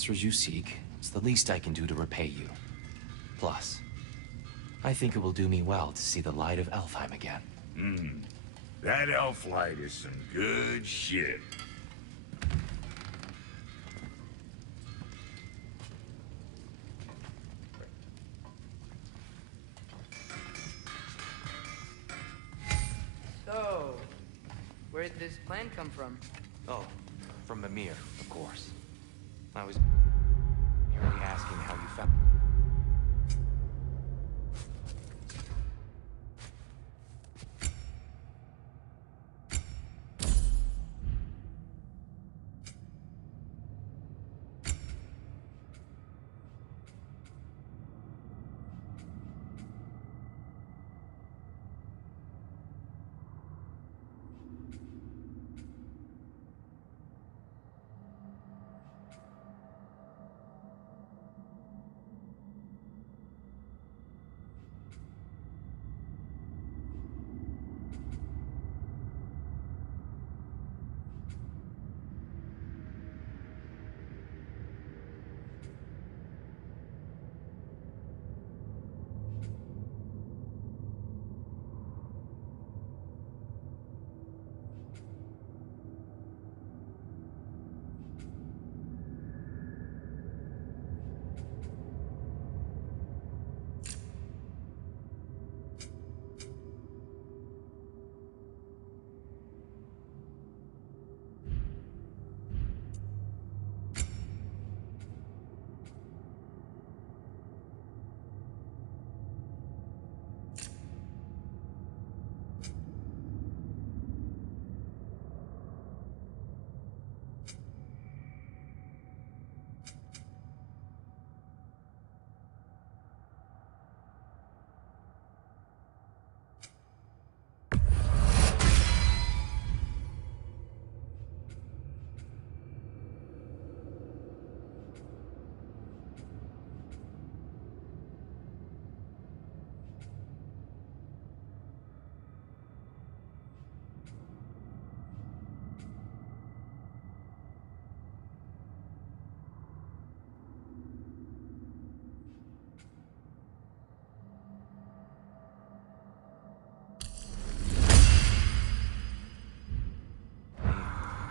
answers you seek, it's the least I can do to repay you. Plus, I think it will do me well to see the light of Elfheim again. That elf light is some good shit. So, where did this plan come from? Oh, from Mimir, of course. I was merely asking how you found...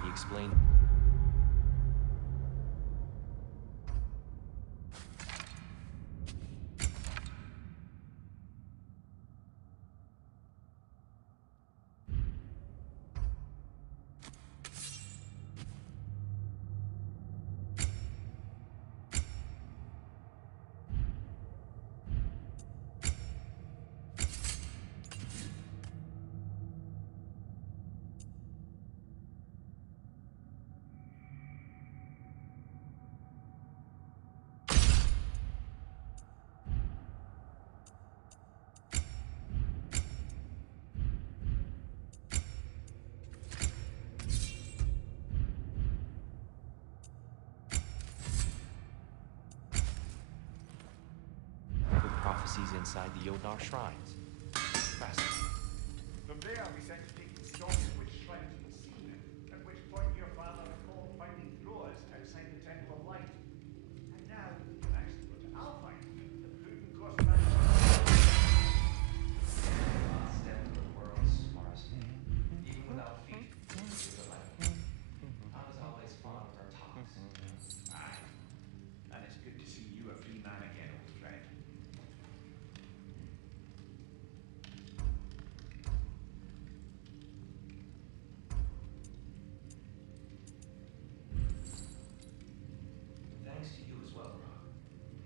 He explained... prophecies inside the Jotnar shrines. Fascinating. From there, we sent to take the stock of which shrines we'd seen, at which point your father recalled finding throwers outside the Temple of Light. And now, you actually go to Alfheim, the prudent course of action. Last step of the world's smartest man. Even without feet, is the light. I was always fond of her talks. Aye. And it's good to see you a free man again, old friend. Thanks to you as well, Rock.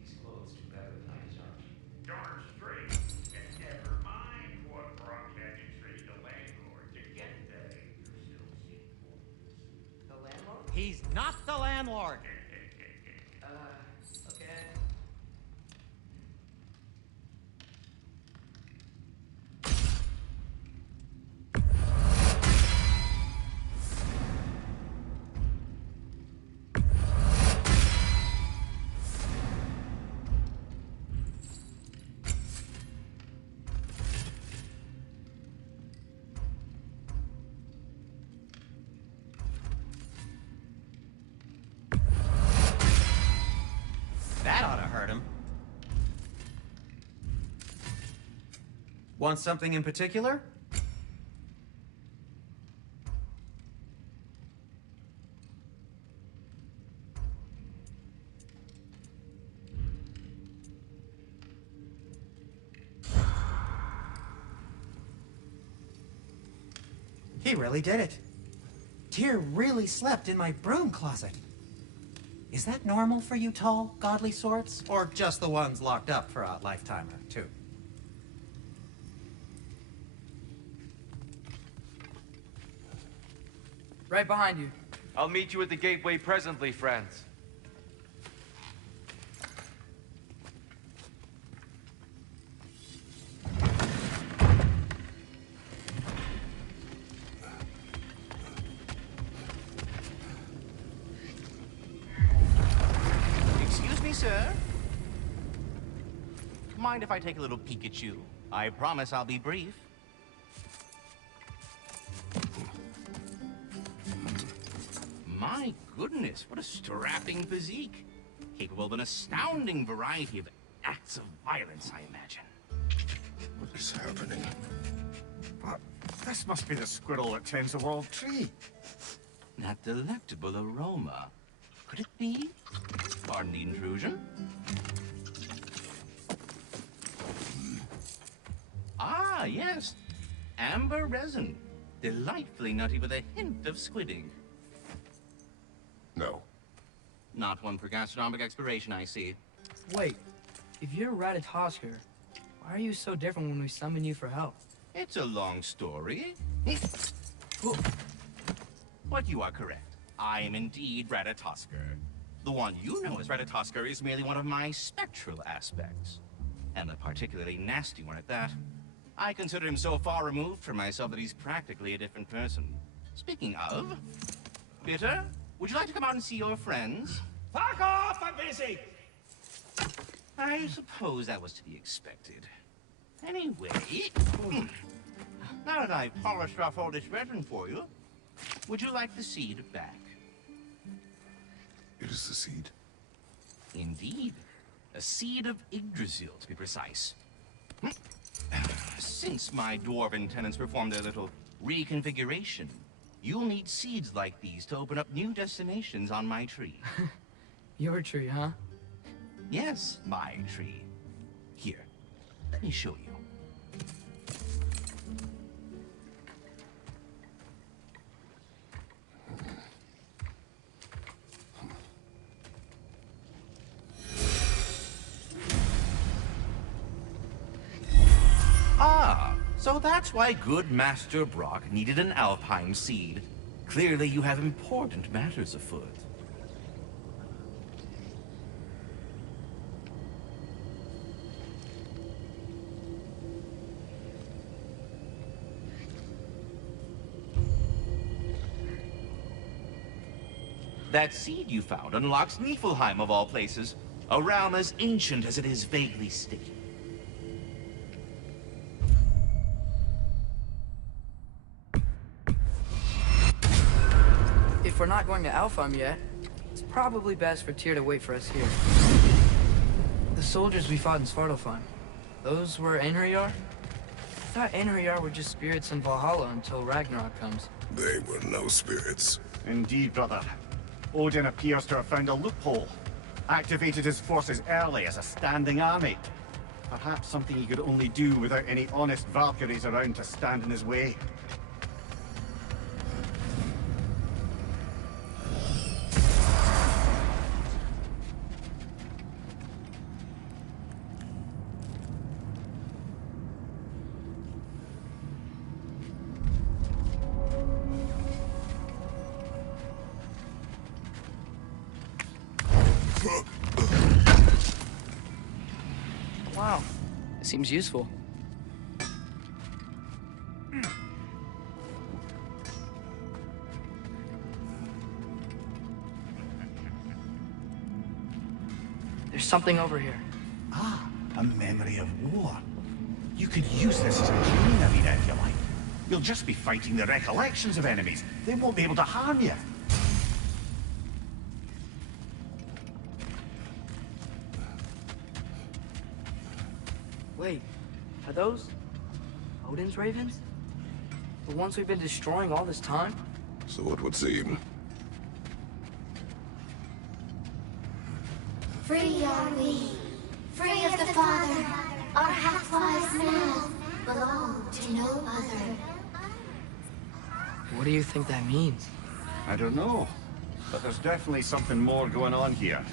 These clothes do better than I deserve. Darn straight. And never mind what Brock had to trade the landlord to get that Yggdrasil sequel. The landlord? He's not the landlord! Okay. Want something in particular? He really did it. Tyr really slept in my broom closet. Is that normal for you tall, godly sorts? Or just the ones locked up for a lifetime or two? Right behind you. I'll meet you at the gateway presently, friends. Excuse me, sir. Mind if I take a little peek at you? I promise I'll be brief. My goodness, what a strapping physique. Capable of an astounding variety of acts of violence, I imagine. What is happening? What? This must be the squirrel that tends the world tree. That delectable aroma. Could it be? Pardon the intrusion. Ah, yes. Amber resin. Delightfully nutty with a hint of squidding. No. Not one for gastronomic exploration, I see. Wait, if you're Ratatoskr, why are you so different when we summon you for help? It's a long story. But you are correct. I am indeed Ratatoskr. The one you know as Ratatoskr is merely one of my spectral aspects. And a particularly nasty one at that. I consider him so far removed from myself that he's practically a different person. Speaking of... Bitter, would you like to come out and see your friends? Fuck off! I'm busy! I suppose that was to be expected. Anyway... now that I've polished off all this resin for you, would you like the seed back? It is the seed. Indeed. A seed of Yggdrasil, to be precise. Since my dwarven tenants performed their little reconfiguration, you'll need seeds like these to open up new destinations on my tree. Your tree, huh? Yes, my tree. Here, let me show you. Ah, so that's why good Master Brock needed an alpine seed. Clearly you have important matters afoot. That seed you found unlocks Niflheim of all places, a realm as ancient as it is vaguely sticky. If we're not going to Alfheim yet, it's probably best for Tyr to wait for us here. The soldiers we fought in Svartalfheim, those were Einherjar? I thought Einherjar were just spirits in Valhalla until Ragnarok comes. They were no spirits. Indeed, brother. Odin appears to have found a loophole. Activated his forces early as a standing army. Perhaps something he could only do without any honest Valkyries around to stand in his way. Wow, it seems useful. There's something over here. Ah, a memory of war. You could use this as a training arena if you like. You'll just be fighting the recollections of enemies. They won't be able to harm you. Wait, are those? Odin's ravens? The ones we've been destroying all this time? So it would seem. Free are we, free of the Father. Our half-lives now belong to no other. What do you think that means? I don't know, but there's definitely something more going on here.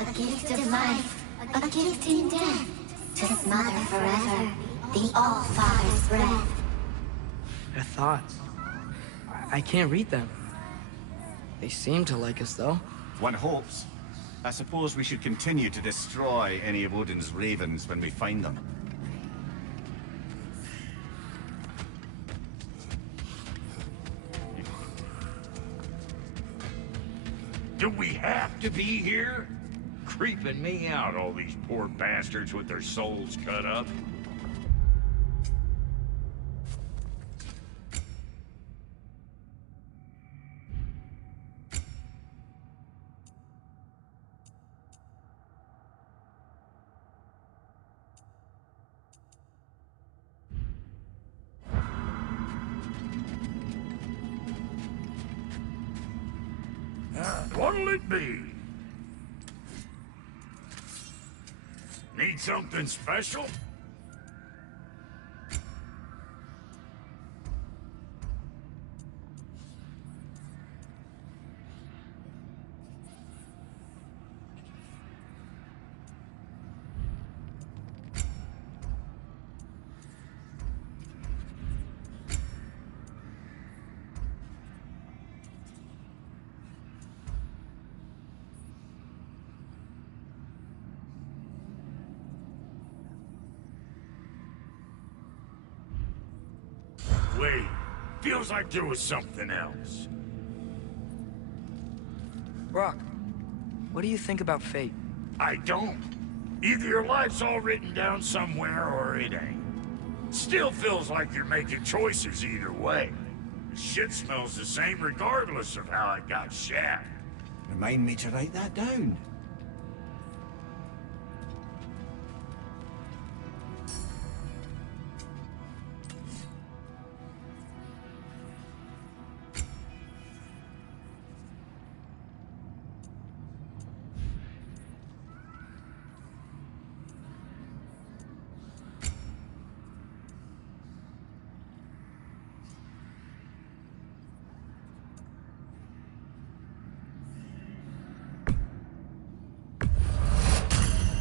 A gift of life, a gift in death, to smother forever the All-Father's breath. Their thoughts. I can't read them. They seem to like us, though. One hopes. I suppose we should continue to destroy any of Odin's ravens when we find them. Do we have to be here? Creeping me out, all these poor bastards with their souls cut up. What'll it be? Need something special? Wait, feels like there was something else. Rock, what do you think about fate? I don't. Either your life's all written down somewhere or it ain't. Still feels like you're making choices either way. The shit smells the same regardless of how I got shagged. Remind me to write that down.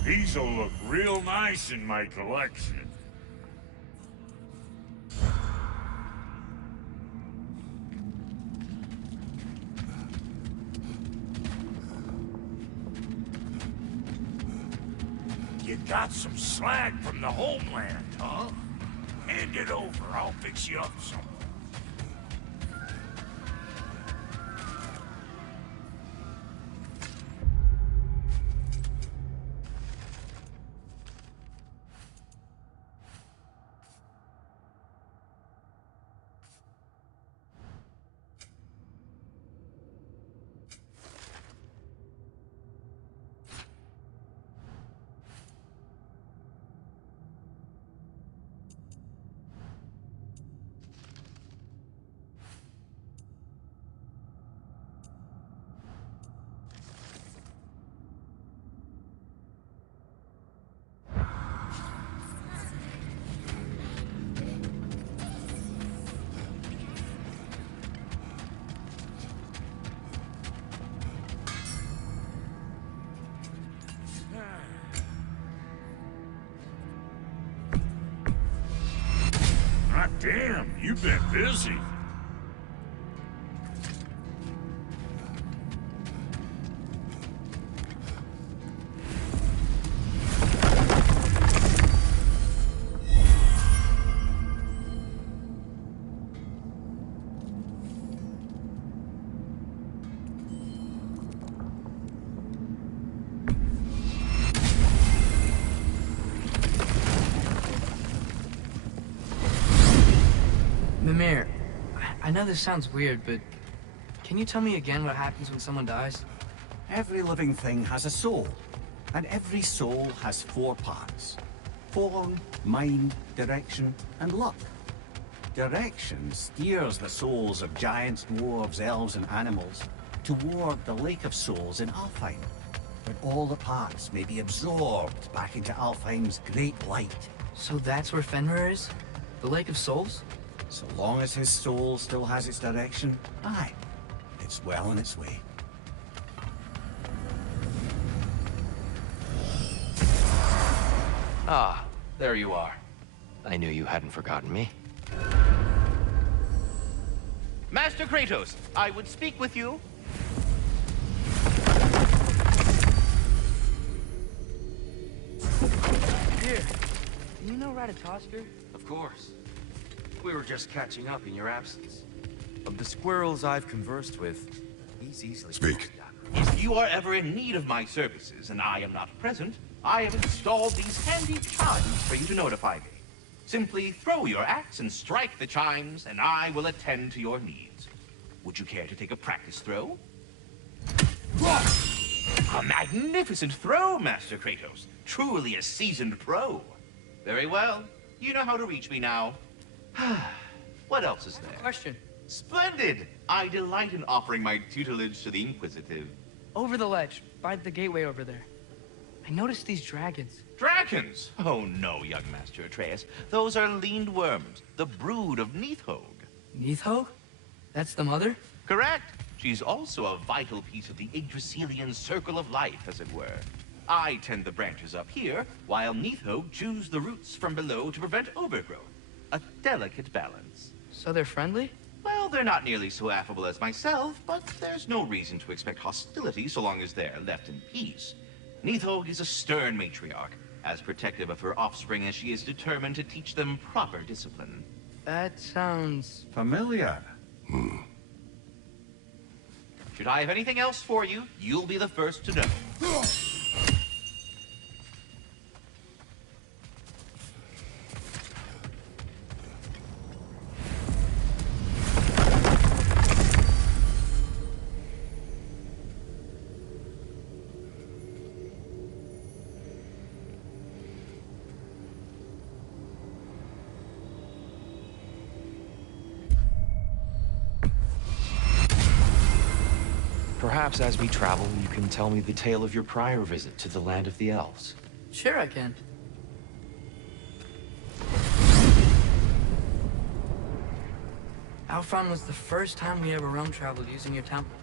These'll look real nice in my collection. You got some slag from the homeland, huh? Hand it over, I'll fix you up some. Damn, you've been busy. I know this sounds weird, but can you tell me again what happens when someone dies? Every living thing has a soul, and every soul has 4 parts. Form, mind, direction, and luck. Direction steers the souls of giants, dwarves, elves, and animals toward the Lake of Souls in Alfheim, where all the parts may be absorbed back into Alfheim's great light. So that's where Fenrir is? The Lake of Souls? So long as his soul still has its direction, aye, it's well on its way. Ah, there you are. I knew you hadn't forgotten me. Master Kratos, I would speak with you. Here. Do you know Ratatosker? Of course. We were just catching up in your absence. Of the squirrels I've conversed with, he's easily... Speak. If you are ever in need of my services and I am not present, I have installed these handy chimes for you to notify me. Simply throw your axe and strike the chimes, and I will attend to your needs. Would you care to take a practice throw? A magnificent throw, Master Kratos. Truly a seasoned pro. Very well. You know how to reach me now. What else is there? Question. Splendid! I delight in offering my tutelage to the inquisitive. Over the ledge, by the gateway over there. I noticed these dragons. Dragons? Oh no, young Master Atreus. Those are leaned worms, the brood of Nithhog. Nithhog? That's the mother? Correct. She's also a vital piece of the Yggdrasilian circle of life, as it were. I tend the branches up here, while Nithhog chews the roots from below to prevent overgrowth. A delicate balance. So they're friendly? Well, they're not nearly so affable as myself, but there's no reason to expect hostility so long as they're left in peace. Nithhog is a stern matriarch, as protective of her offspring as she is determined to teach them proper discipline. That sounds... Familiar. Should I have anything else for you, you'll be the first to know. Perhaps as we travel, you can tell me the tale of your prior visit to the land of the elves. Sure I can. Alfheim was the first time we ever realm traveled using your temple.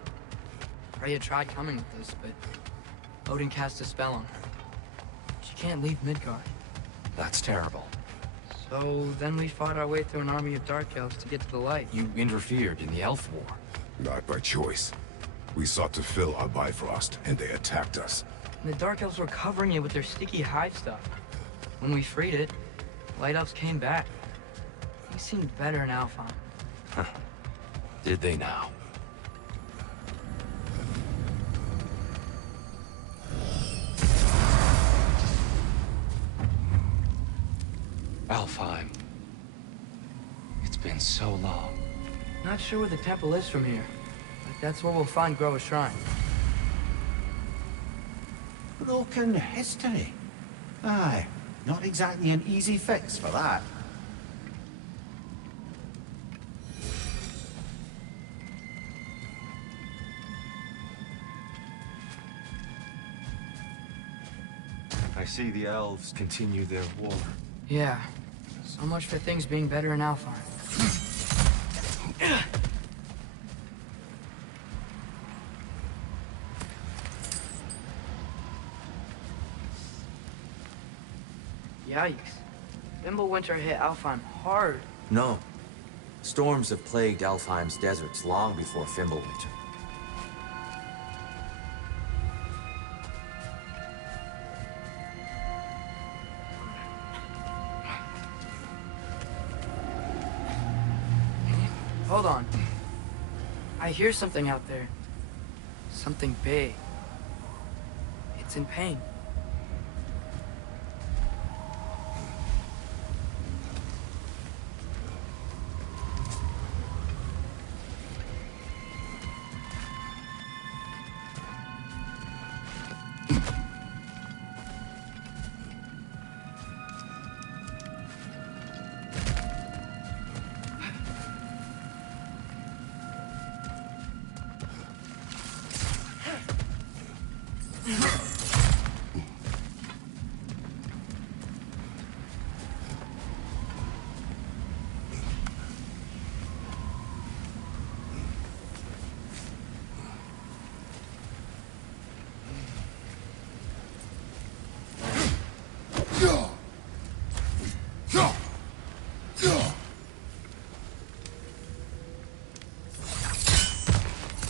Freya tried coming with us, but Odin cast a spell on her. She can't leave Midgard. That's terrible. So then we fought our way through an army of dark elves to get to the light. You interfered in the Elf War. Not by choice. We sought to fill our Bifrost, and they attacked us. And the dark elves were covering it with their sticky hive stuff. When we freed it, light elves came back. They seemed better in Alfheim. Did they now? Alfheim. It's been so long. Not sure where the temple is from here, but that's where we'll find Groa's shrine. Broken history. Aye, not exactly an easy fix for that. I see the elves continue their war. Yeah, so much for things being better in Alfheim. Yikes. Fimbulwinter hit Alfheim hard. No. Storms have plagued Alfheim's deserts long before Fimbulwinter. Hold on. I hear something out there. Something big. It's in pain.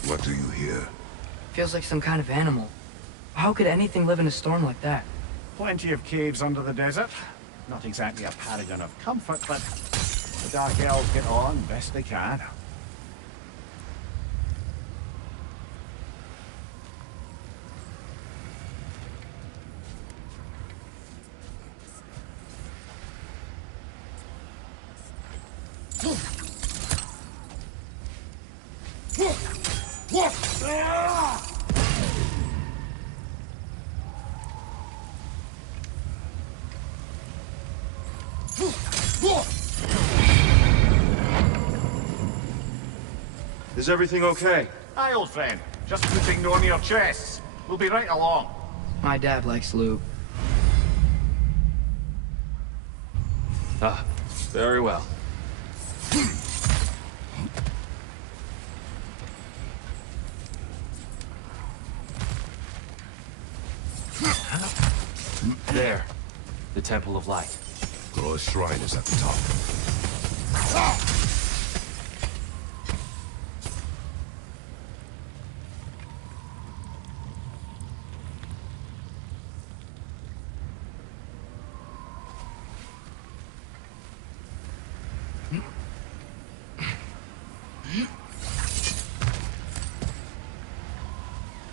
What do you hear? Feels like some kind of animal. How could anything live in a storm like that? Plenty of caves under the desert. Not exactly a paragon of comfort, but the Dark Elves get on best they can. Is everything okay? Hi, old friend. Just putting on your chests. We'll be right along. My dad likes lube. Ah, very well. There. The Temple of Light. Thor's shrine is at the top.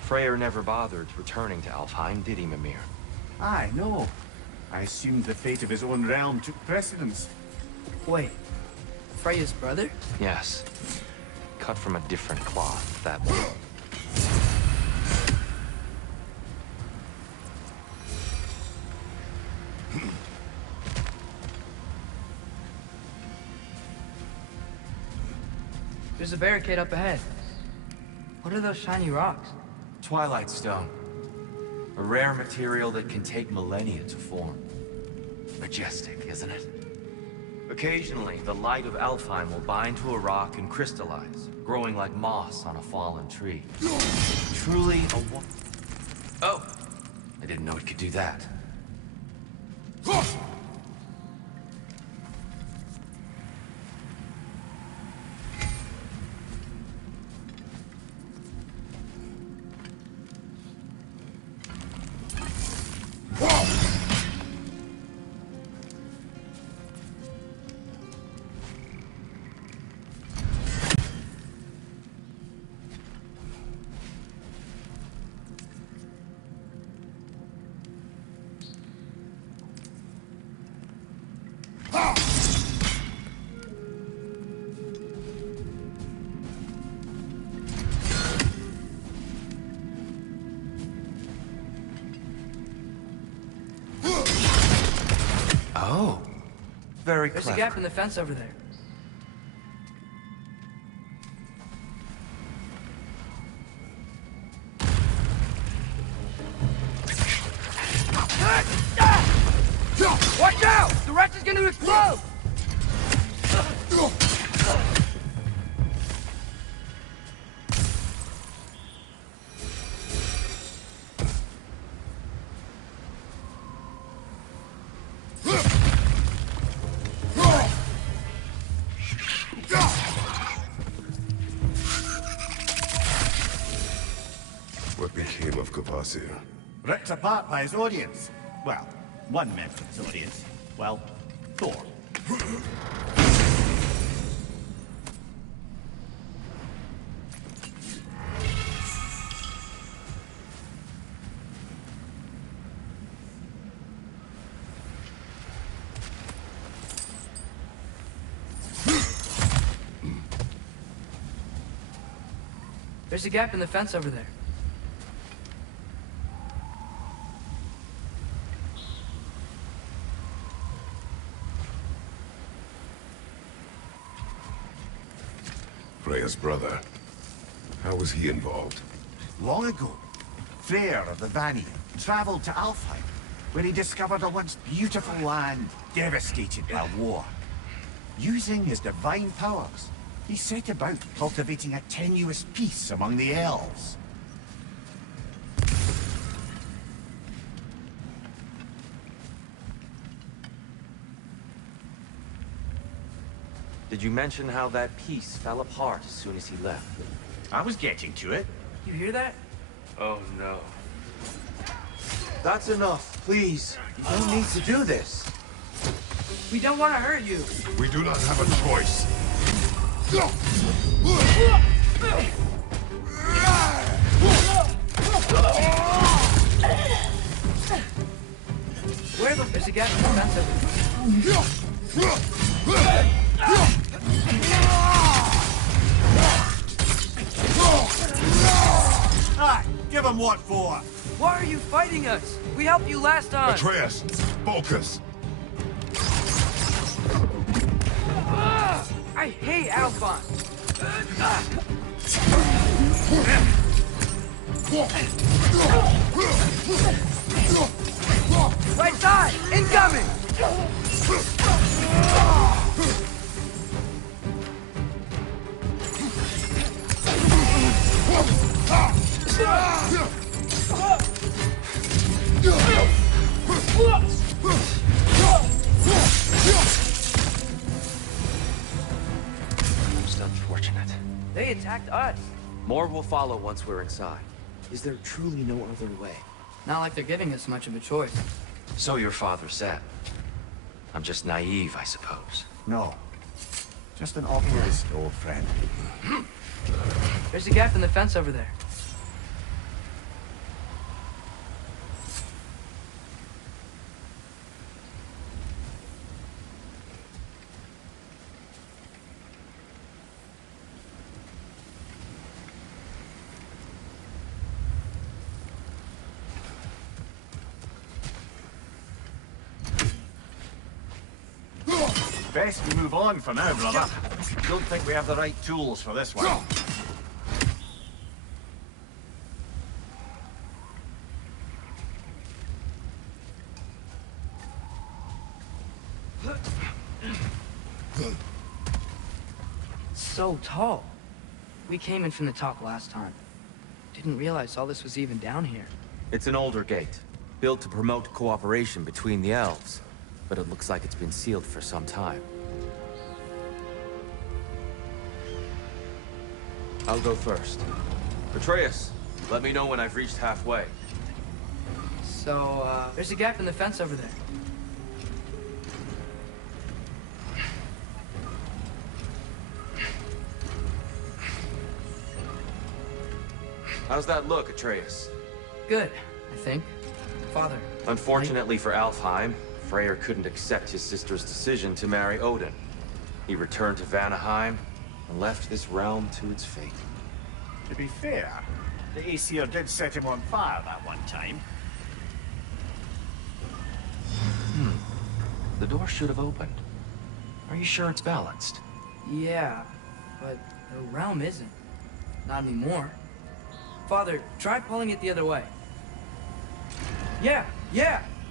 Freyr never bothered returning to Alfheim, did he, Mimir? Aye, no. I assumed the fate of his own realm took precedence. Wait, Freya's brother? Yes. Cut from a different cloth, that one. There's a barricade up ahead. What are those shiny rocks? Twilight Stone. A rare material that can take millennia to form. Majestic, isn't it? Occasionally, the light of Alfheim will bind to a rock and crystallize, growing like moss on a fallen tree. Truly a Oh! I didn't know it could do that. Oh, very clever. There's a gap in the fence over there. Watch out! The wretch is going to explode! What became of Kvasir? Ripped apart by his audience. Well, one member of his audience. Well, Thor. There's a gap in the fence over there. Freya's brother. How was he involved? Long ago, Freyr of the Vanni traveled to Alfheim, where he discovered a once beautiful land devastated by war. Using his divine powers, he set about cultivating a tenuous peace among the elves. Did you mention how that piece fell apart as soon as he left? I was getting to it. You hear that? Oh no. That's enough, please. You don't need to do this. We don't want to hurt you. We do not have a choice. Where the... There's a gap in the fence over Aye, give him what for? Why are you fighting us? We helped you last time. Atreus, focus. I hate Alphon. Right side! Incoming! Most unfortunate. They attacked us. More will follow once we're inside. Is there truly no other way? Not like they're giving us much of a choice. So your father said. I'm just naive, I suppose. No. Just an optimist, old friend. There's a gap in the fence over there. Best we move on for now, brother. Don't think we have the right tools for this one. So tall. We came in from the top last time. Didn't realize all this was even down here. It's an older gate, built to promote cooperation between the elves. But it looks like it's been sealed for some time. I'll go first. Atreus, let me know when I've reached halfway. So, there's a gap in the fence over there. How's that look, Atreus? Good, I think. Father. Unfortunately for Alfheim, Freyr couldn't accept his sister's decision to marry Odin. He returned to Vanaheim and left this realm to its fate. To be fair, the Aesir did set him on fire that one time. The door should have opened. Are you sure it's balanced? Yeah, but the realm isn't. Not anymore. Father, try pulling it the other way. Yeah!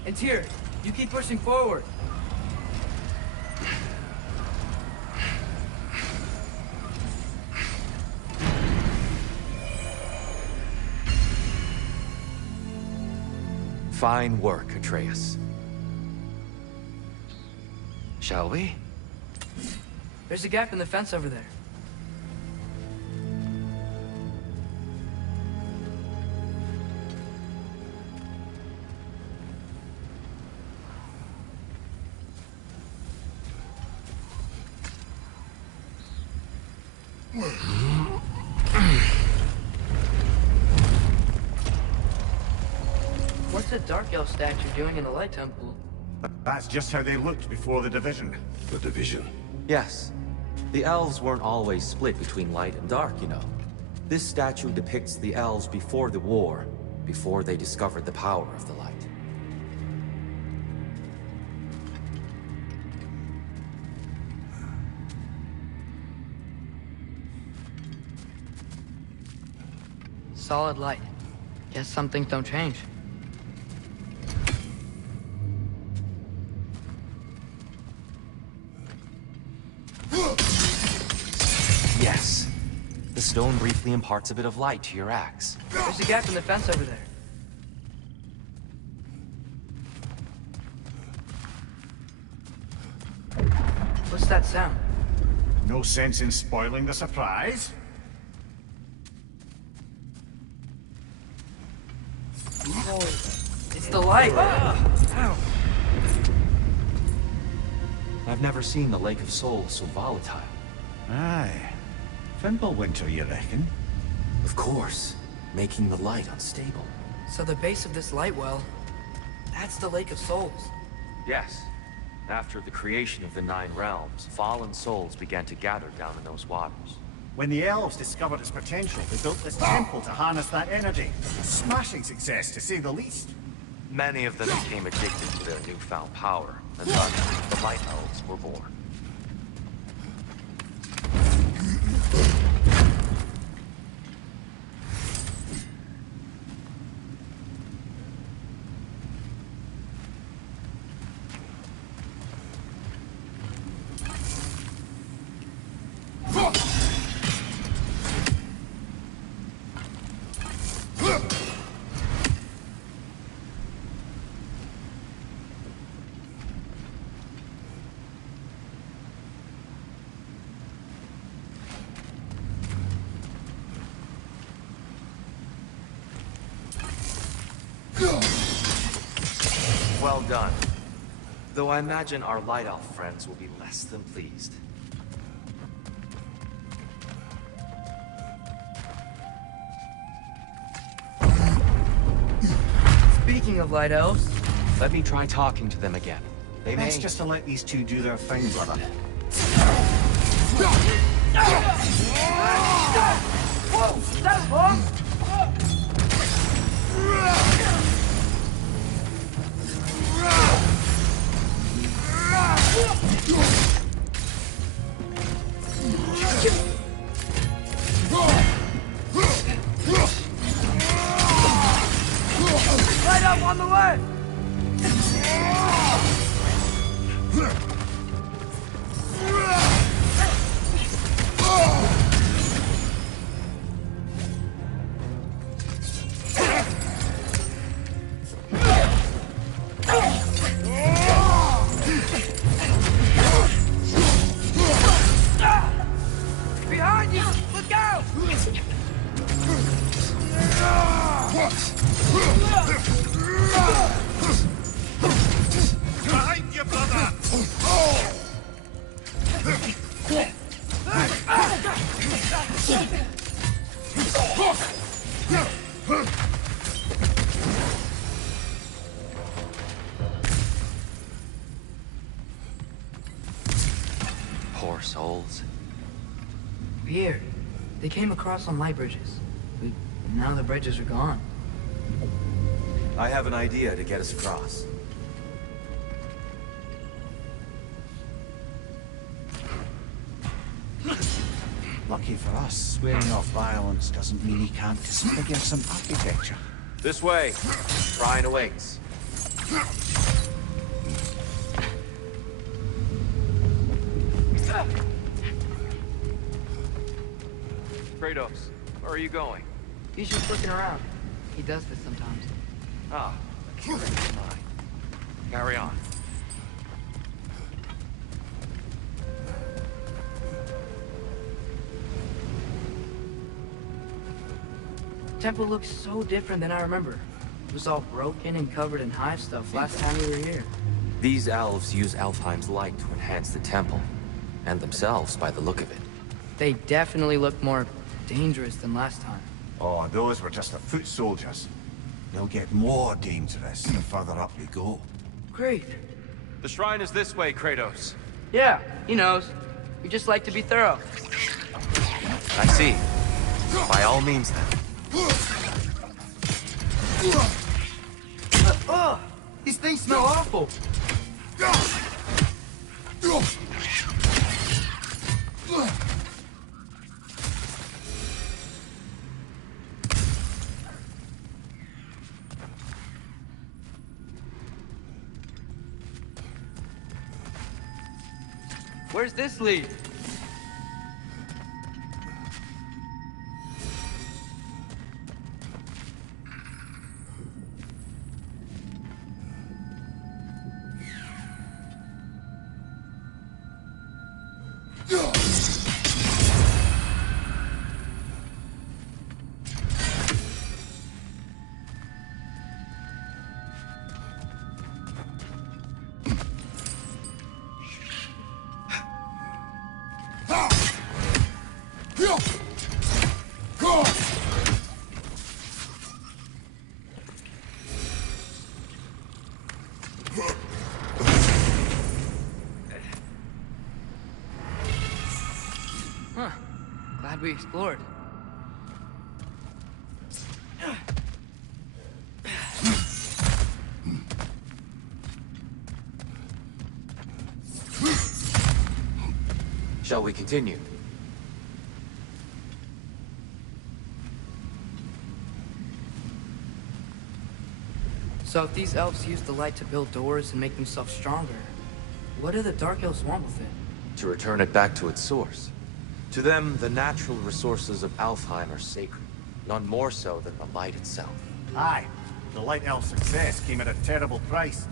It's here. You keep pushing forward. Fine work, Atreus. Shall we? There's a gap in the fence over there. What's a Dark Elf statue doing in the Light Temple? That's just how they looked before the division. The division. Yes. The elves weren't always split between light and dark, you know. This statue depicts the elves before the war, before they discovered the power of the light. Solid light. Guess some things don't change. Yes. The stone briefly imparts a bit of light to your axe. There's a gap in the fence over there. What's that sound? No sense in spoiling the surprise. Oh, it's the light. Ow. I've never seen the Lake of Souls so volatile. Aye. Winter, you reckon? Of course, making the light unstable. So the base of this light well, that's the Lake of Souls. Yes. After the creation of the Nine Realms, fallen souls began to gather down in those waters. When the elves discovered its potential, they built this temple to harness that energy. A smashing success, to say the least. Many of them became addicted to their newfound power, and thus the Light Elves were born. Well done. Though I imagine our Light Elf friends will be less than pleased. Speaking of light elves, Let me try talking to them again. They may... Best just to let these two do their thing, brother. whoa, that's wrong. Light up on the way. Behind you! Look out! Behind you, brother! Poor souls. Weird. They came across on light bridges. But now the bridges are gone. I have an idea to get us across. Lucky for us, swearing off violence doesn't mean he can't disfigure some architecture. This way. Shrine awaits. Kratos, where are you going? He's just looking around. He does this sometimes. Ah, a curious mind. Carry on. Temple looks so different than I remember. It was all broken and covered in hive stuff last time we were here. These elves use Alfheim's light to enhance the temple, and themselves by the look of it. They definitely look more dangerous than last time. Oh, those were just the foot soldiers. They'll get more dangerous the further up we go. Great. The shrine is this way, Kratos. Yeah, he knows. We just like to be thorough. I see. By all means, then. Ugh! These things smell awful! Where's this lead? we explored. Shall we continue? So if these elves use the light to build doors and make themselves stronger, what do the Dark Elves want with it? To return it back to its source. To them, the natural resources of Alfheim are sacred, none more so than the light itself. Aye, the Light Elf success came at a terrible price.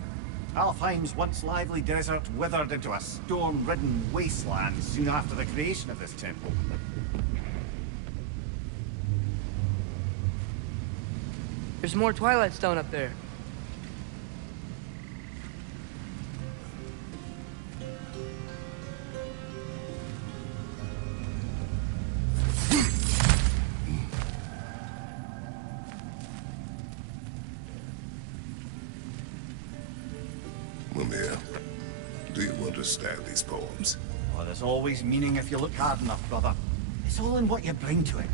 Alfheim's once lively desert withered into a storm-ridden wasteland soon after the creation of this temple. There's more Twilight Stone up there. Mimir, do you understand these poems? Well, there's always meaning if you look hard enough, brother. It's all in what you bring to it.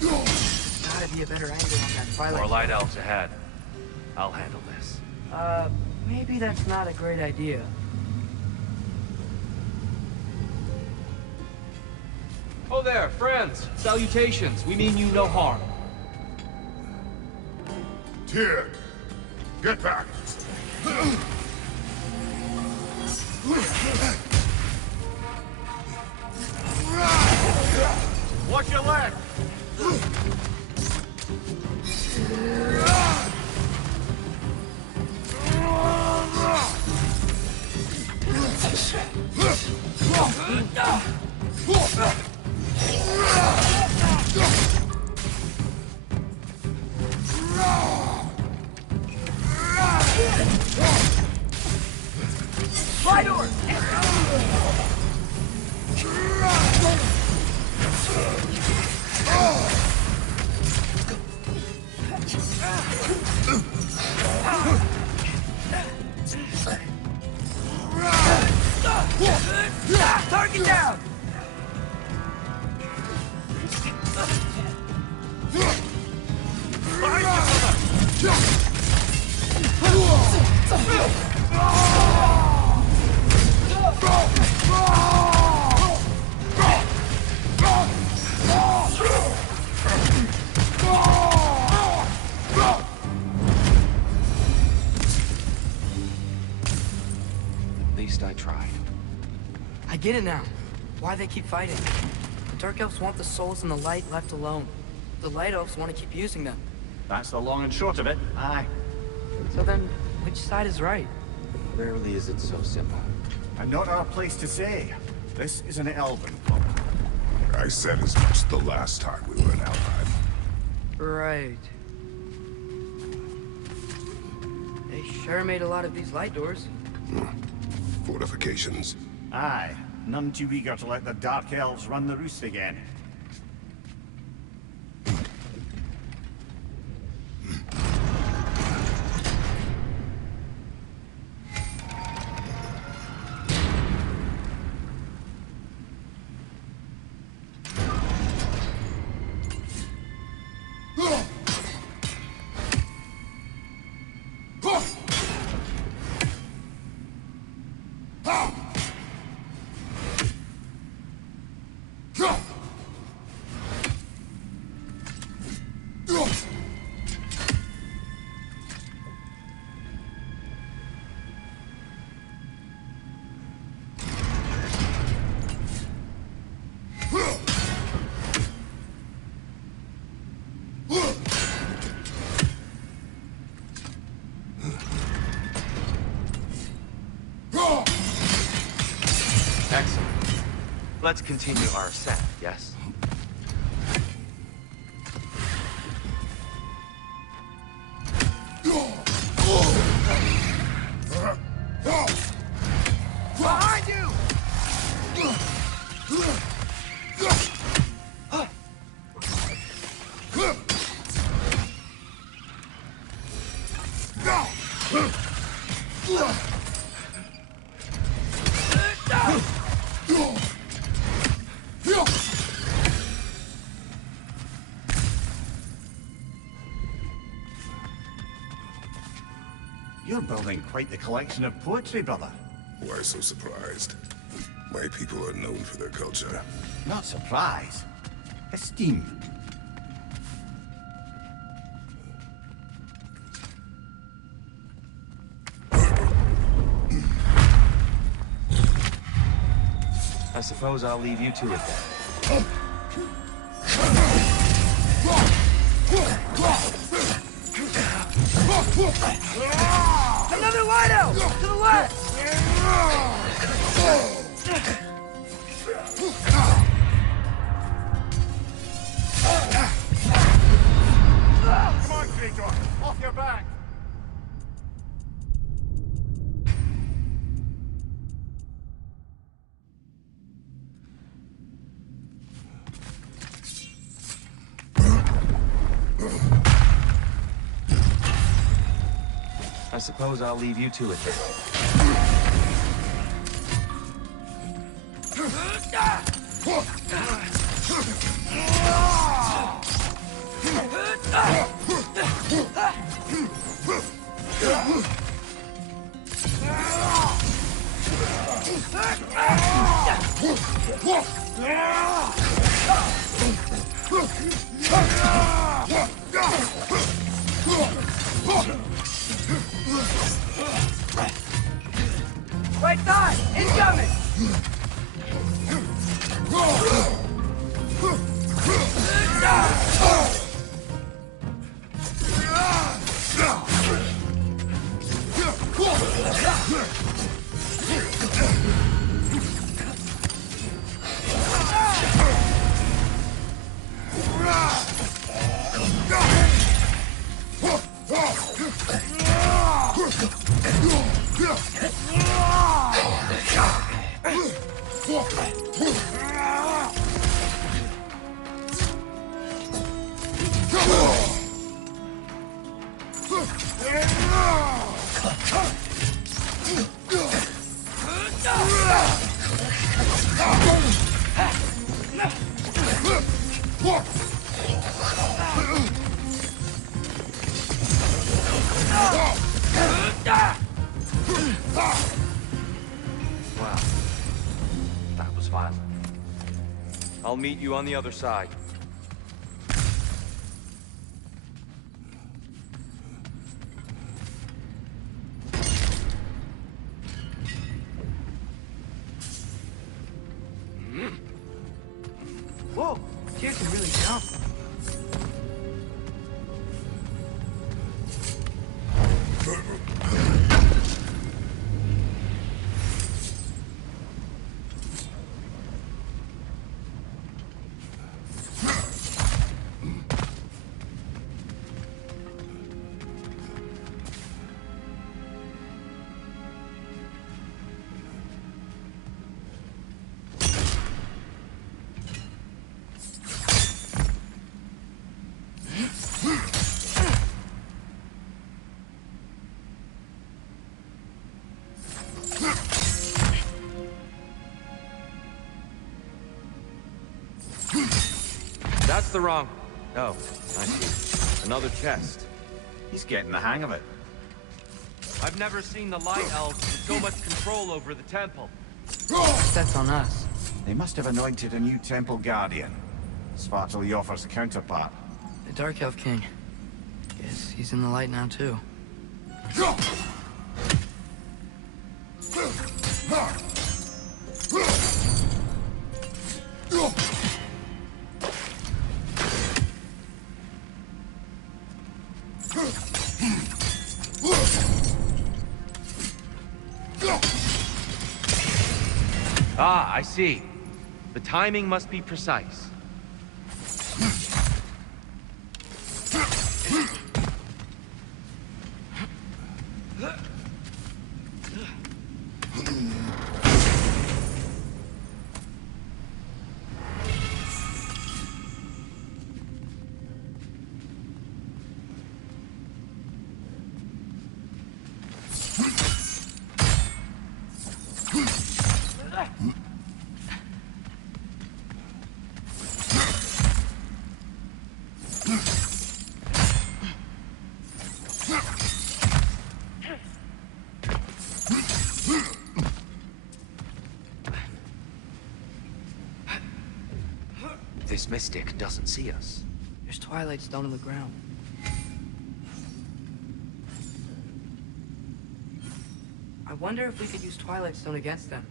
Gotta be a better angle on that Twilight More light elves ahead. I'll handle this. Maybe that's not a great idea. Oh there, friends. Salutations. We mean you no harm. Tyr, get back! Watch your left! Fly door! Target down! At least I tried. I get it now. Why they keep fighting. The Dark Elves want the souls and the light left alone. The Light Elves want to keep using them. That's the long and short of it. Aye. So then, which side is right? Rarely is it so simple. And not our place to say. This is an elven club. I said as much the last time we were in Alfheim. Right. They sure made a lot of these light doors. Fortifications. Aye. None too eager to let the Dark Elves run the roost again. Excellent. Let's continue our ascent, yes? Behind you! You're building quite the collection of poetry, brother. Why so surprised? My people are known for their culture. Not surprise. Esteem. I suppose I'll leave you to it then. Another lighthouse! To the left! Come on, kratos! Off your back! I suppose I'll leave you to it then. Right side! Incoming! Wow. That was violent. I'll meet you on the other side. Whoa! Tyr can really jump. That's the wrong... Oh, I see. Another chest. He's getting the hang of it. I've never seen the Light Elves with so much control over the temple. That's on us. They must have anointed a new temple guardian. Svartalf's counterpart. The Dark Elf King. Guess he's in the light now, too. Ah, I see. The timing must be precise. this mystic doesn't see us. There's Twilight Stone on the ground. I wonder if we could use Twilight Stone against them.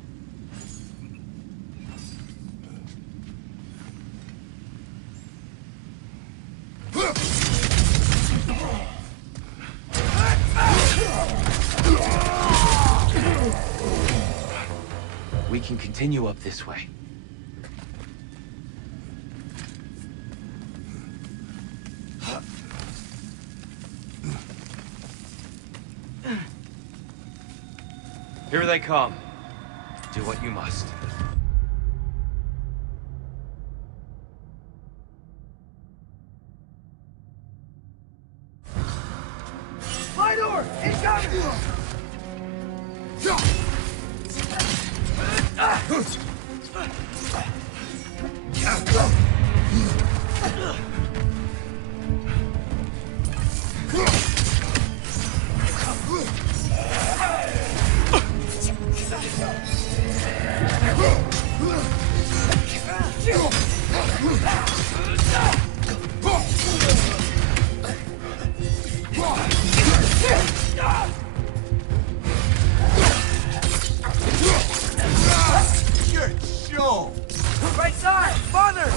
We can continue up this way. Here they come. Do what you must. My door! Incoming! Right side! Father!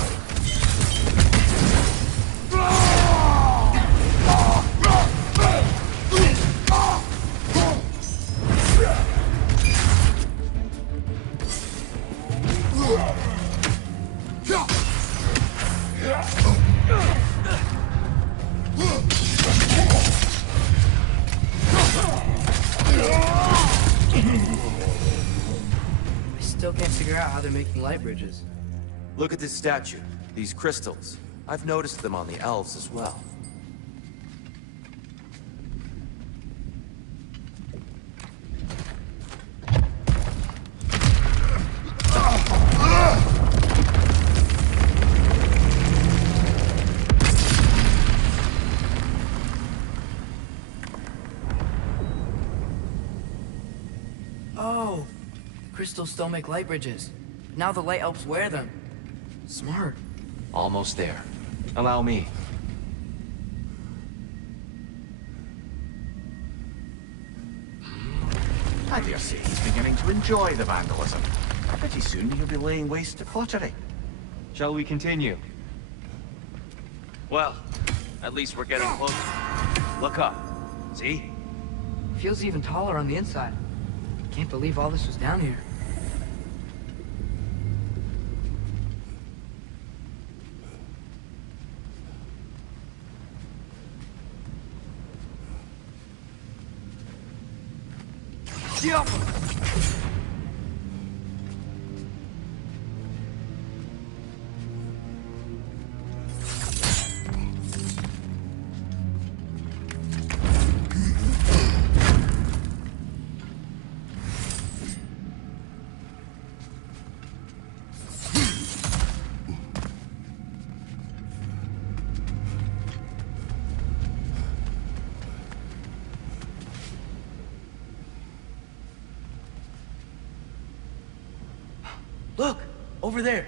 I still can't figure out how they're making light bridges. Look at this statue. These crystals. I've noticed them on the elves as well. Oh! Crystals still make light bridges. Now the light elves wear them. Smart. Almost there. Allow me. I dare say he's beginning to enjoy the vandalism. Pretty soon he'll be laying waste to pottery. Shall we continue? Well, at least we're getting closer. Look up. See? Feels even taller on the inside. Can't believe all this was down here. Look! Over there!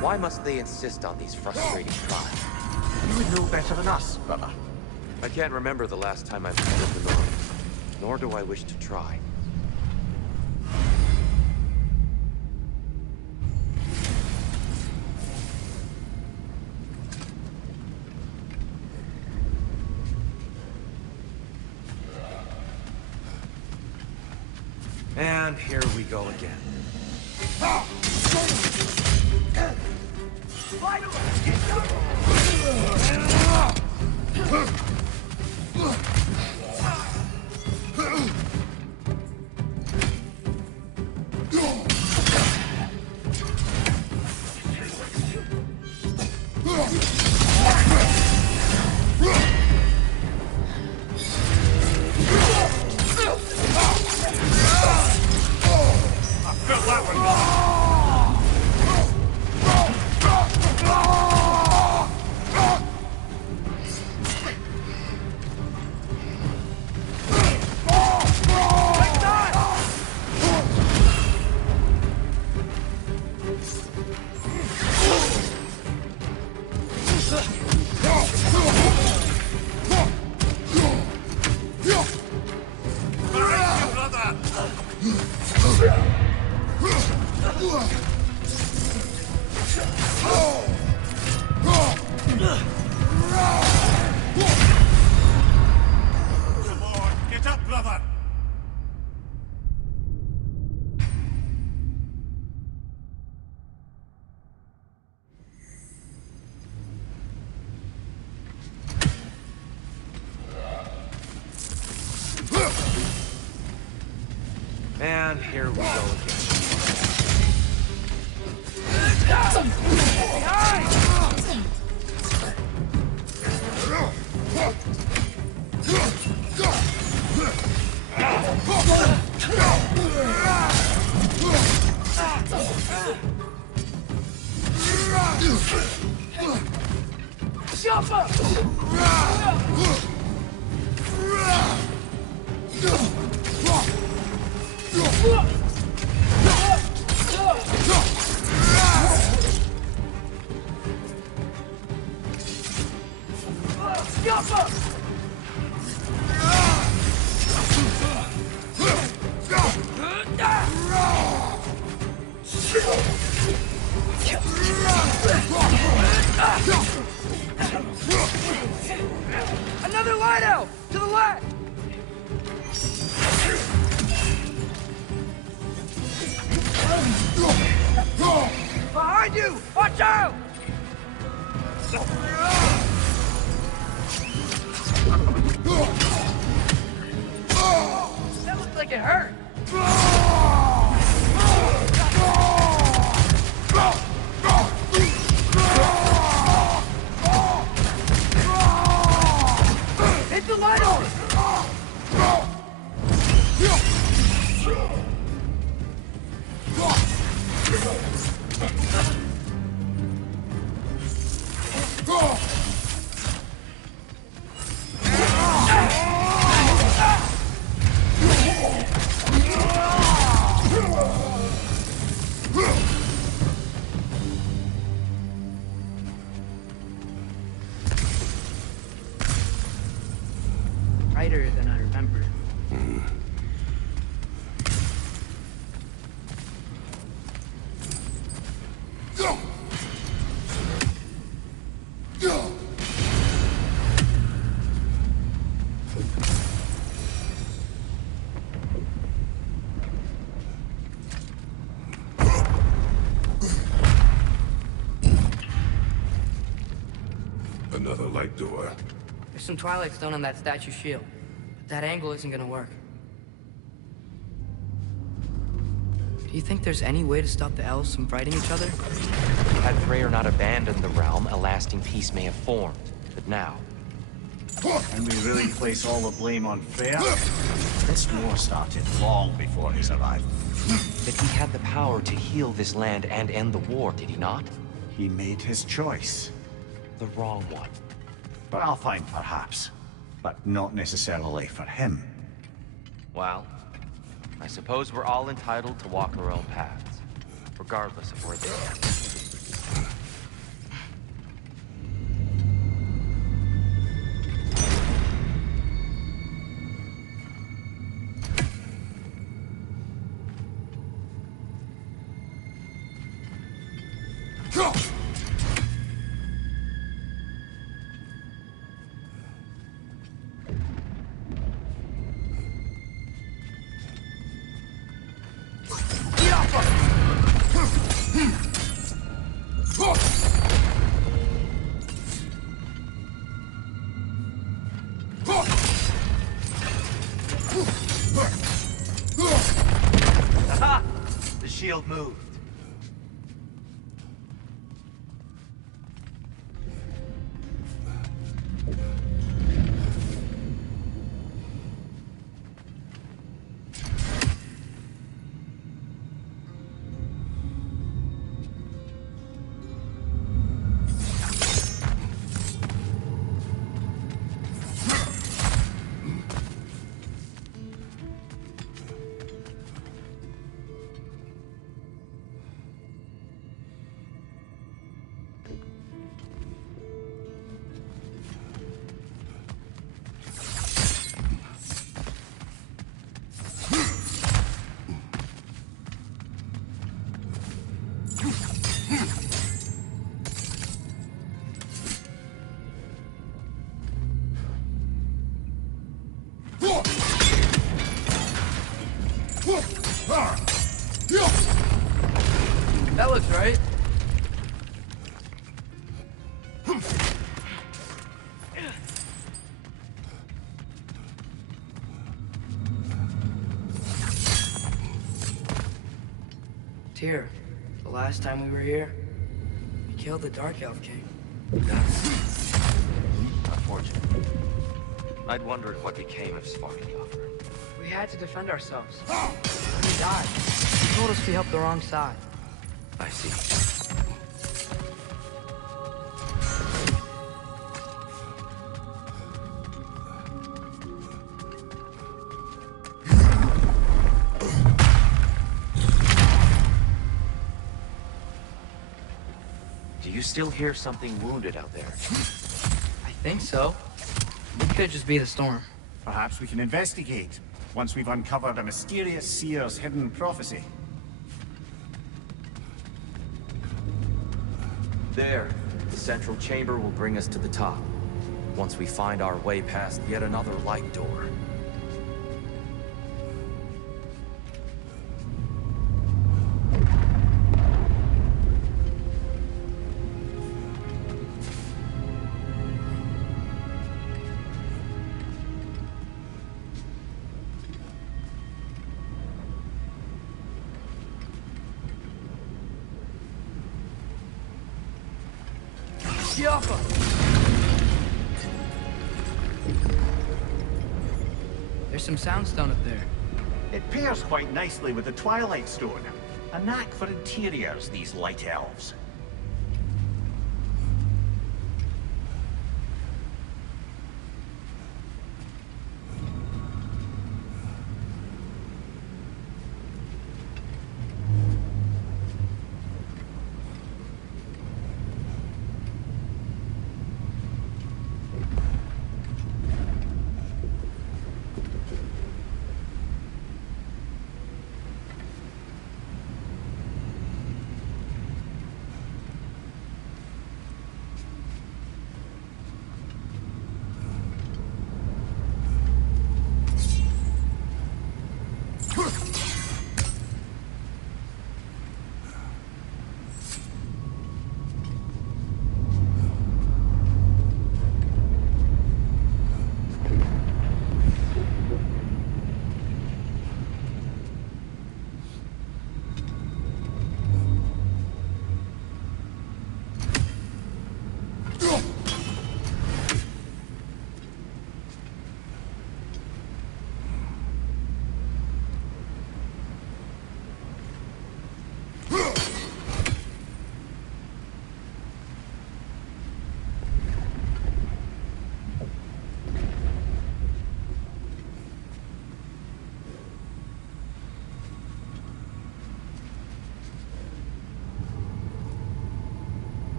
Why must they insist on these frustrating trials? You would know better than us, brother. I can't remember the last time I've visited the North, nor do I wish to try. And here we go again. Finally! And here we go again. Another light out! To the left! Behind you! Watch out! That looked like it hurt. Hit the light on! Tighter than I remember. Another light door. There's some Twilight Stone on that statue shield, but that angle isn't gonna work. Do you think there's any way to stop the elves from fighting each other? Had Freyr not abandoned the realm, a lasting peace may have formed. But now... And we really place all the blame on Freya? This war started long before his arrival. But he had the power to heal this land and end the war, did he not? He made his choice. The wrong one. For Alfheim, perhaps. But not necessarily for him. Well, I suppose we're all entitled to walk our own paths, regardless of where they end. Aha! The shield moved. That looks right. Tyr, the last time we were here, we killed the Dark Elf King. That's unfortunate. I'd wondered what became of Svartalfheim. We had to defend ourselves. We died. He told us we helped the wrong side. I see. Do you still hear something wounded out there? I think so. It could just be the storm. Perhaps we can investigate, once we've uncovered a mysterious seer's hidden prophecy. There. The central chamber will bring us to the top. Once we find our way past yet another light door. There's some soundstone up there. It pairs quite nicely with the Twilight Stone. A knack for interiors, these light elves.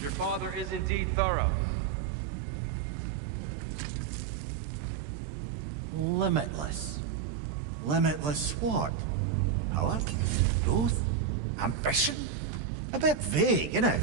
Your father is indeed thorough. Limitless. Limitless what? Power? Ambition? A bit vague, innit?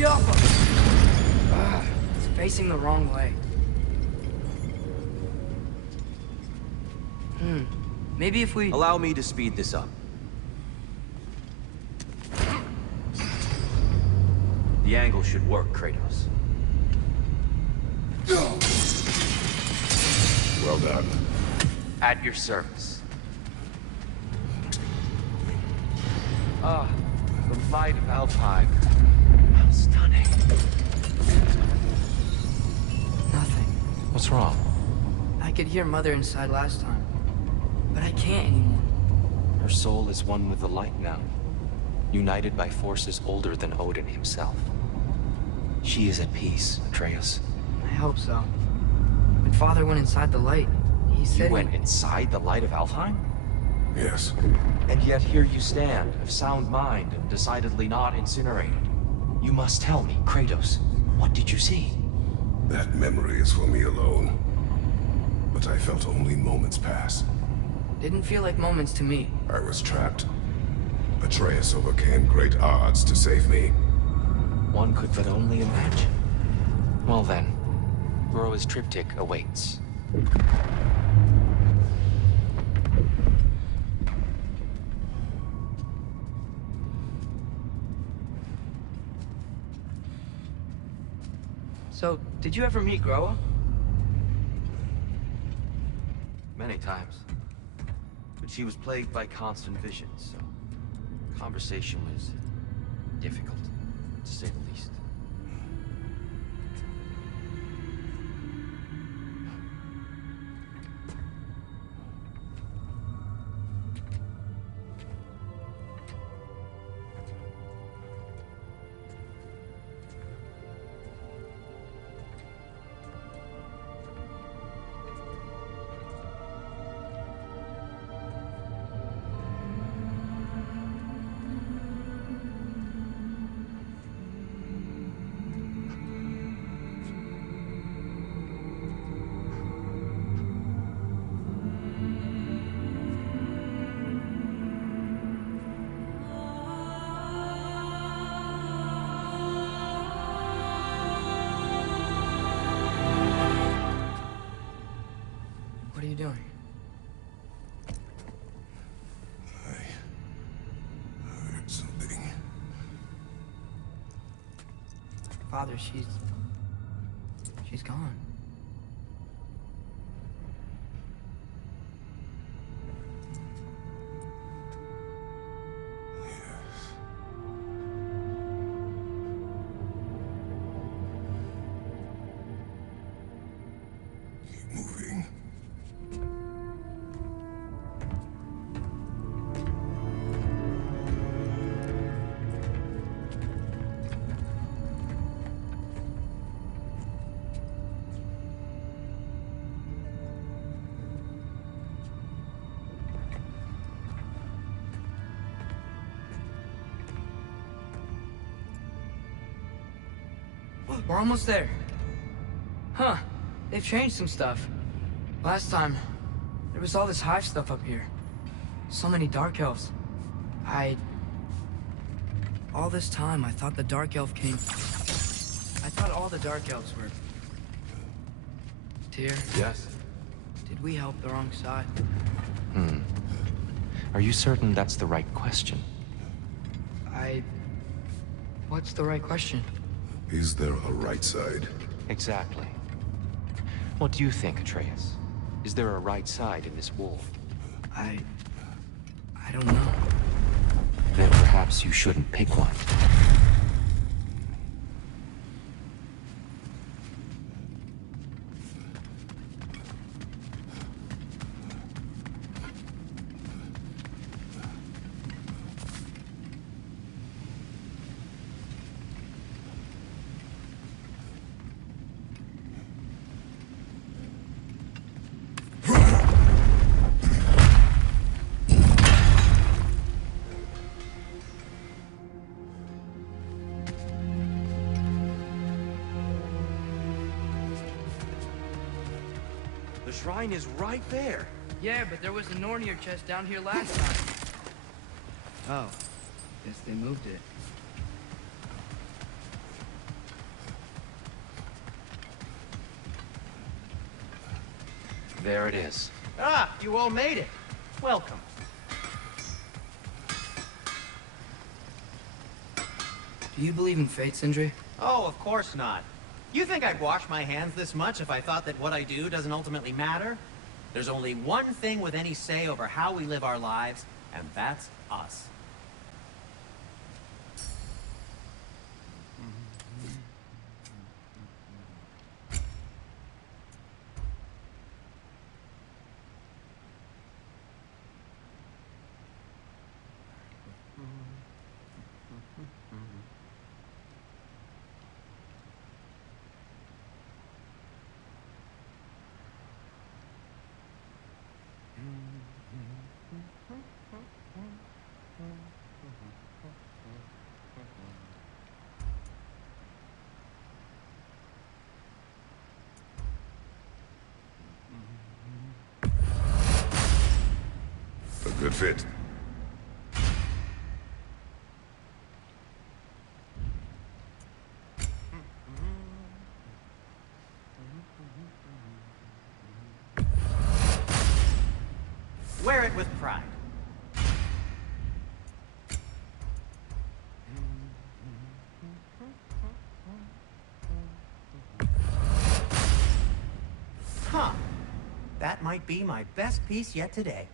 Yappa! It's facing the wrong way. Maybe if we... Allow me to speed this up. The angle should work, Kratos. Well done. At your service. The light of Alpine. How stunning. Nothing. What's wrong? I could hear Mother inside last time, but I can't anymore. Her soul is one with the light now, united by forces older than Odin himself. She is at peace, Atreus. I hope so. When Father went inside the light, he said... You went inside the light of Alfheim? Yes. And yet here you stand, of sound mind and decidedly not incinerated. You must tell me, Kratos, what did you see? That memory is for me alone. But I felt only moments pass. Didn't feel like moments to me. I was trapped. Atreus overcame great odds to save me. One could but only imagine. Well then, Groa's triptych awaits. So, did you ever meet Groa? Many times. But she was plagued by constant visions, so conversation was difficult, to say the least. What are you doing? I heard something. Father, she's gone. Keep moving. We're almost there. Huh. They've changed some stuff. Last time, there was all this hive stuff up here. So many dark elves. All this time, I thought the dark elf king... I thought all the dark elves were... Tyr, Yes? did we help the wrong side? Are you certain that's the right question? What's the right question? Is there a right side? Exactly. What do you think, Atreus? Is there a right side in this war? I don't know. Then perhaps you shouldn't pick one. The shrine is right there. Yeah, but there was a Nornir chest down here last time. Oh, guess they moved it. There it is. Ah, you all made it. Welcome. Do you believe in fate, Sindri? Oh, of course not. You think I'd wash my hands this much if I thought that what I do doesn't ultimately matter? There's only one thing with any say over how we live our lives, and that's us. A good fit. Wear it with pride. Huh. That might be my best piece yet today.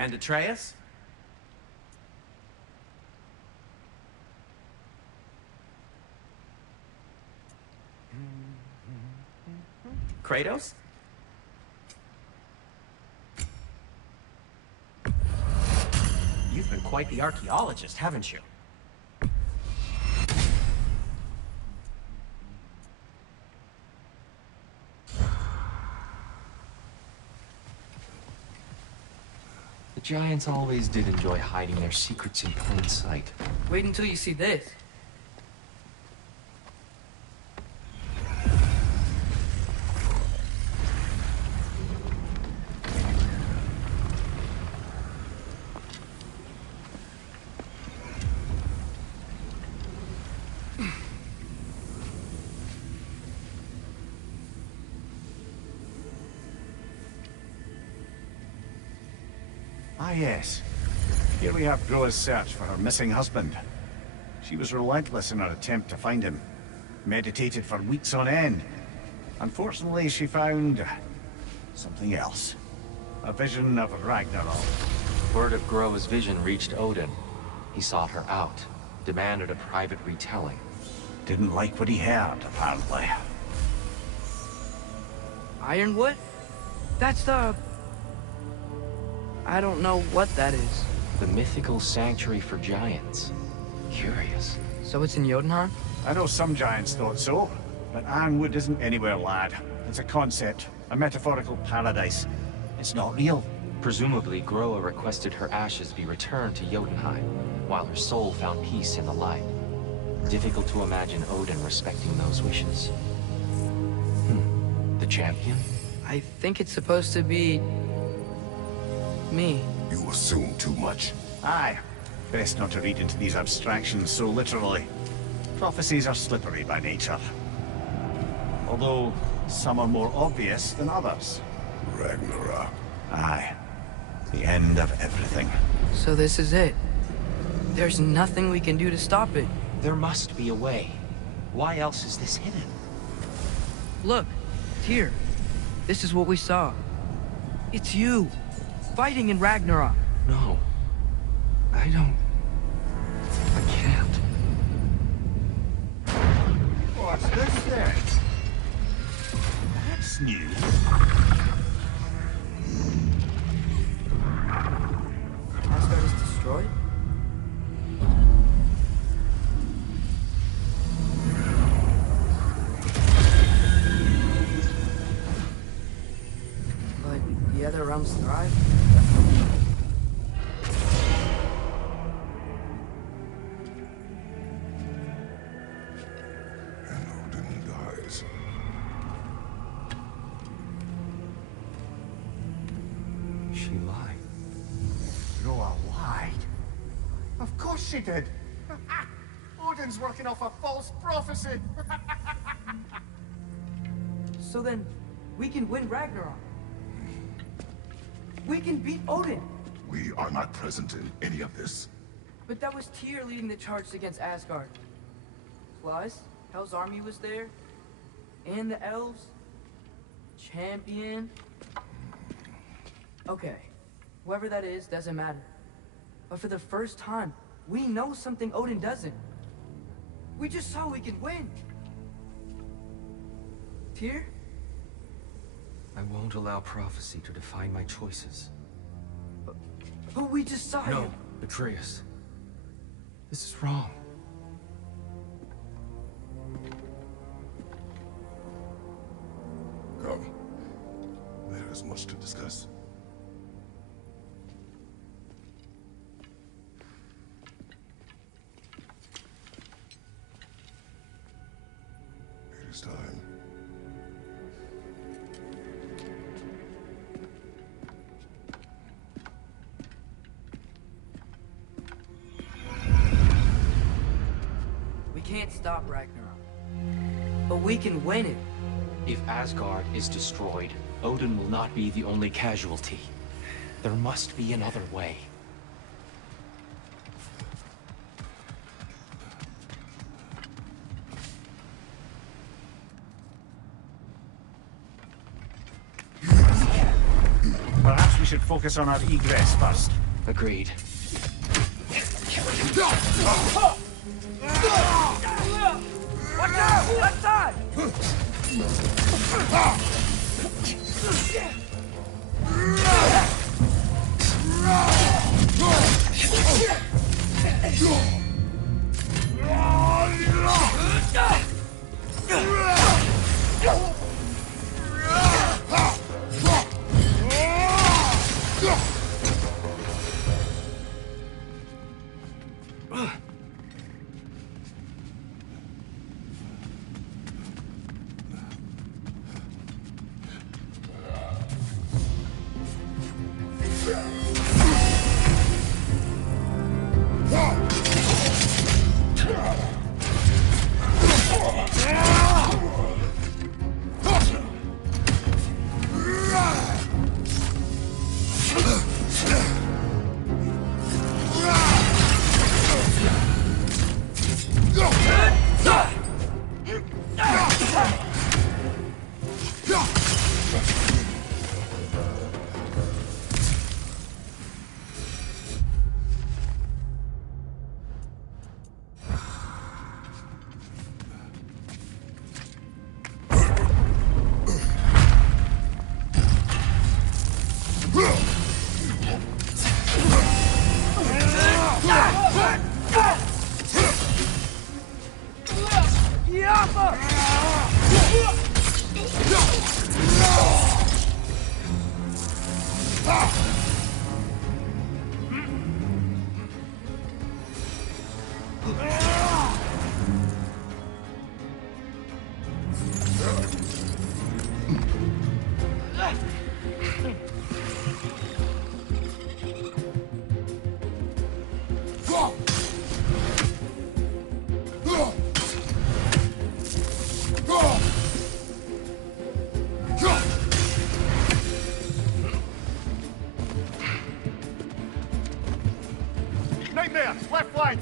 And Atreus? Kratos? You've been quite the archaeologist, haven't you? The giants always did enjoy hiding their secrets in plain sight. Wait until you see this. Ah, yes. Here we have Groa's search for her missing husband. She was relentless in her attempt to find him. Meditated for weeks on end. Unfortunately, she found something else. A vision of Ragnarok. Word of Groa's vision reached Odin. He sought her out, demanded a private retelling. Didn't like what he heard, apparently. Ironwood? That's the... I don't know what that is. The mythical sanctuary for giants. Curious. So it's in Jotunheim? I know some giants thought so, but Ironwood isn't anywhere, lad. It's a concept, a metaphorical paradise. It's not real. Presumably, Groa requested her ashes be returned to Jotunheim, while her soul found peace in the light. Difficult to imagine Odin respecting those wishes. The champion? I think it's supposed to be... me. You assume too much. Aye. Best not to read into these abstractions so literally. Prophecies are slippery by nature. Although, some are more obvious than others. Ragnarok. Aye. The end of everything. So this is it. There's nothing we can do to stop it. There must be a way. Why else is this hidden? Look, Tyr. This is what we saw. It's you, fighting in Ragnarok. No. I can't. What's this then? That's new. Asgard is destroyed? But the other realms thrive? she lie? Freya lied. Of course she did. Odin's working off a false prophecy. So then, we can win Ragnarok. We can beat Odin. We are not present in any of this. But that was Tyr leading the charge against Asgard. Plus, Hell's army was there. And the elves. Champion. Okay, whoever that is doesn't matter. But for the first time, we know something Odin doesn't. We just saw we could win. Tyr? I won't allow prophecy to define my choices. But we just saw No, him. Atreus. This is wrong. Come. There is much to discuss. It is time. We can't stop Ragnarok. But we can win it. If Asgard is destroyed, Odin will not be the only casualty. There must be another way. Perhaps we should focus on our egress first. Agreed. Watch out! Left side! Nightmare! Left flank!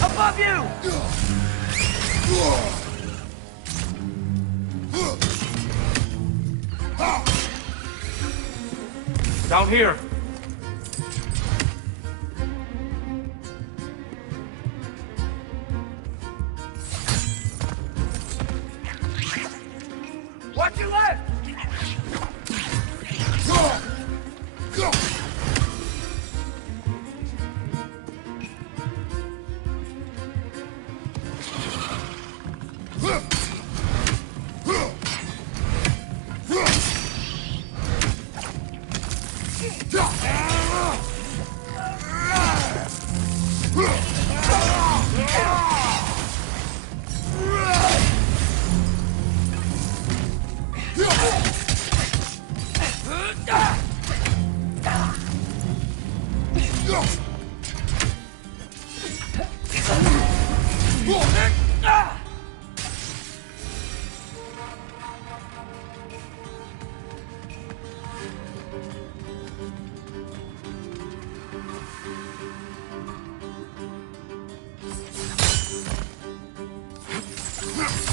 Above you! Down here! Watch your left!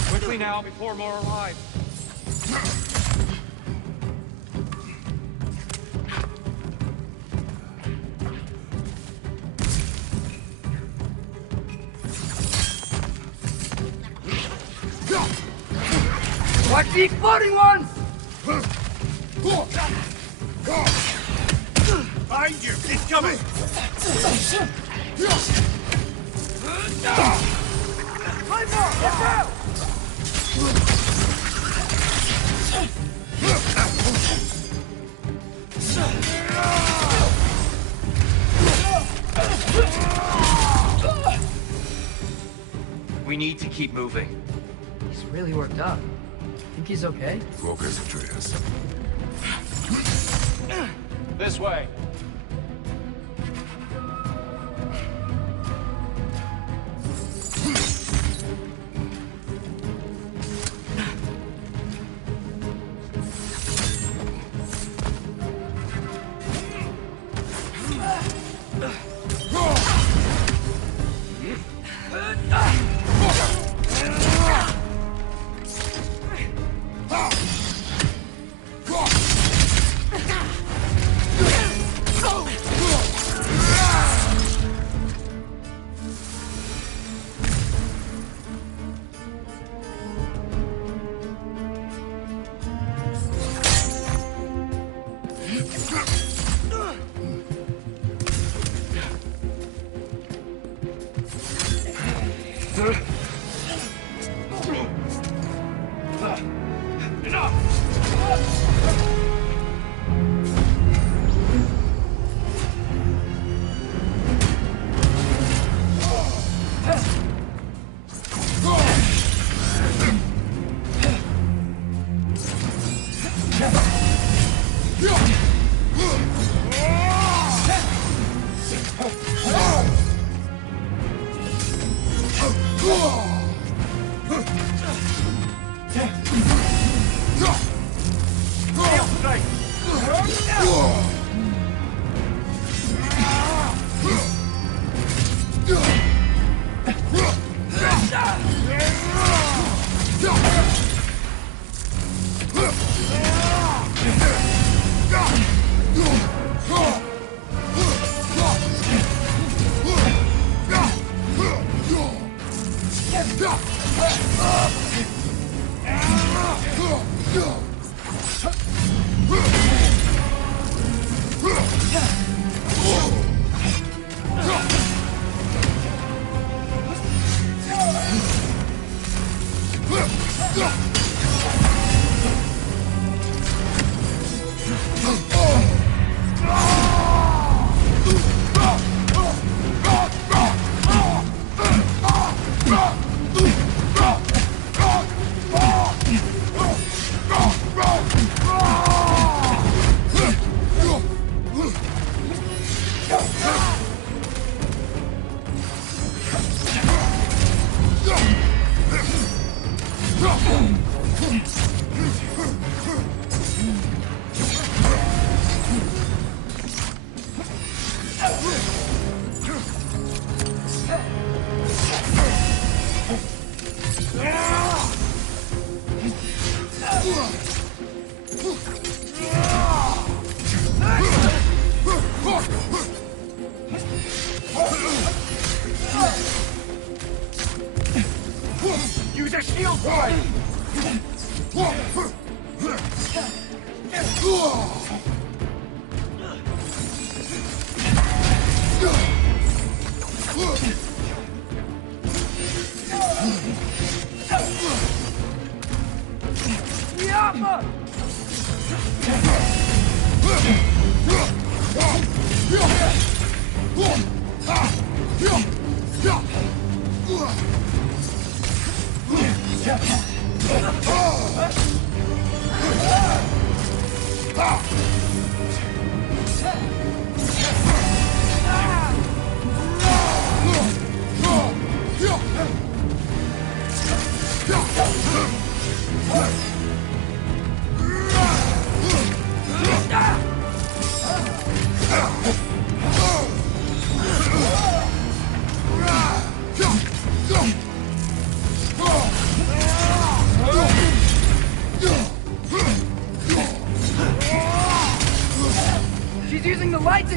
Quickly now, before more arrive. Watch the exploding ones! Behind you! It's coming! Play ball! Watch out! We need to keep moving. He's really worked up. Think he's okay? Focus, Atreus. This way.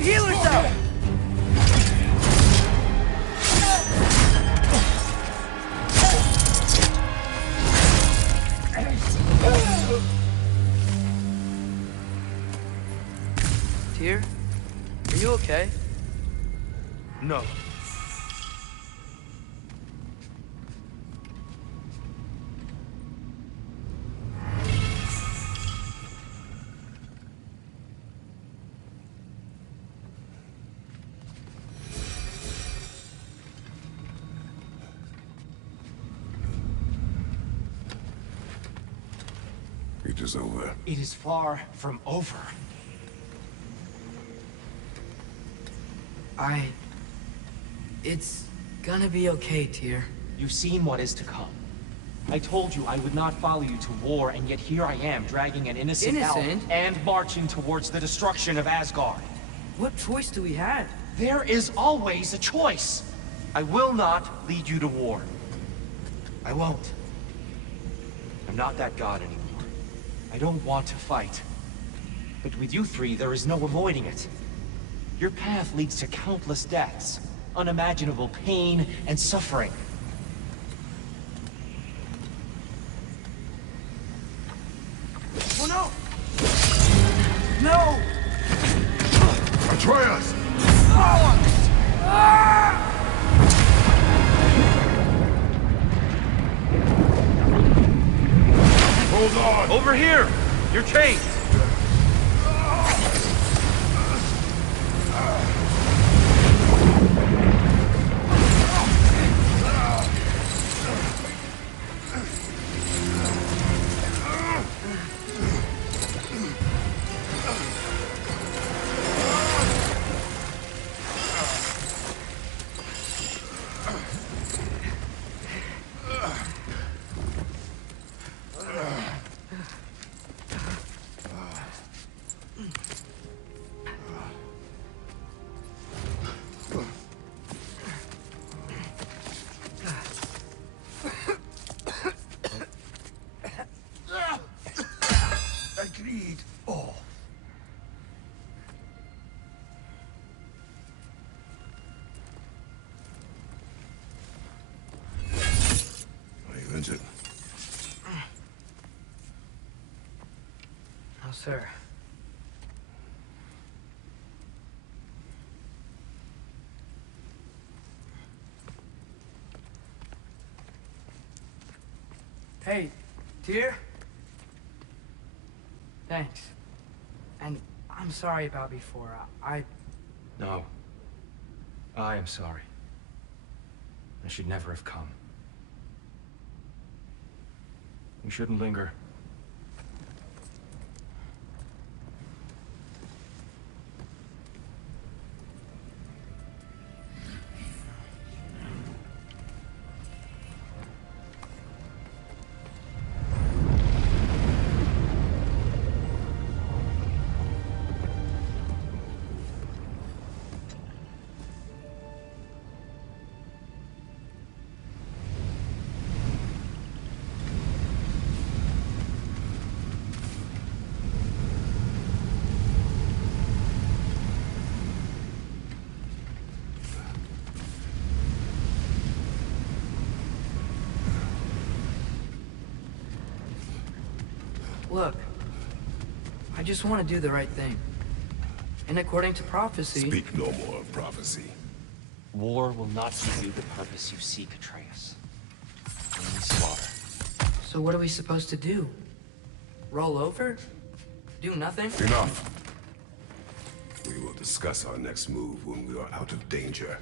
Healer's out! Tyr? Are you okay? No. It is over. It is far from over. It's gonna be okay, Tyr. You've seen what is to come. I told you I would not follow you to war, and yet here I am, dragging an innocent elf and marching towards the destruction of Asgard. What choice do we have? There is always a choice. I will not lead you to war. I won't. I'm not that god anymore. I don't want to fight. But with you three, there is no avoiding it. Your path leads to countless deaths, unimaginable pain and suffering. Oh no! No! Atreus! Hold on! Over here! You're chained! Agreed. Oh. I earned it. No, sir. Hey, Tyr? Thanks. And I'm sorry about before. No. I am sorry. I should never have come. We shouldn't linger. Look, I just want to do the right thing. And according to prophecy... Speak no more of prophecy. War will not give you the purpose you seek, Atreus. Only slaughter. So what are we supposed to do? Roll over? Do nothing? Enough. We will discuss our next move when we are out of danger.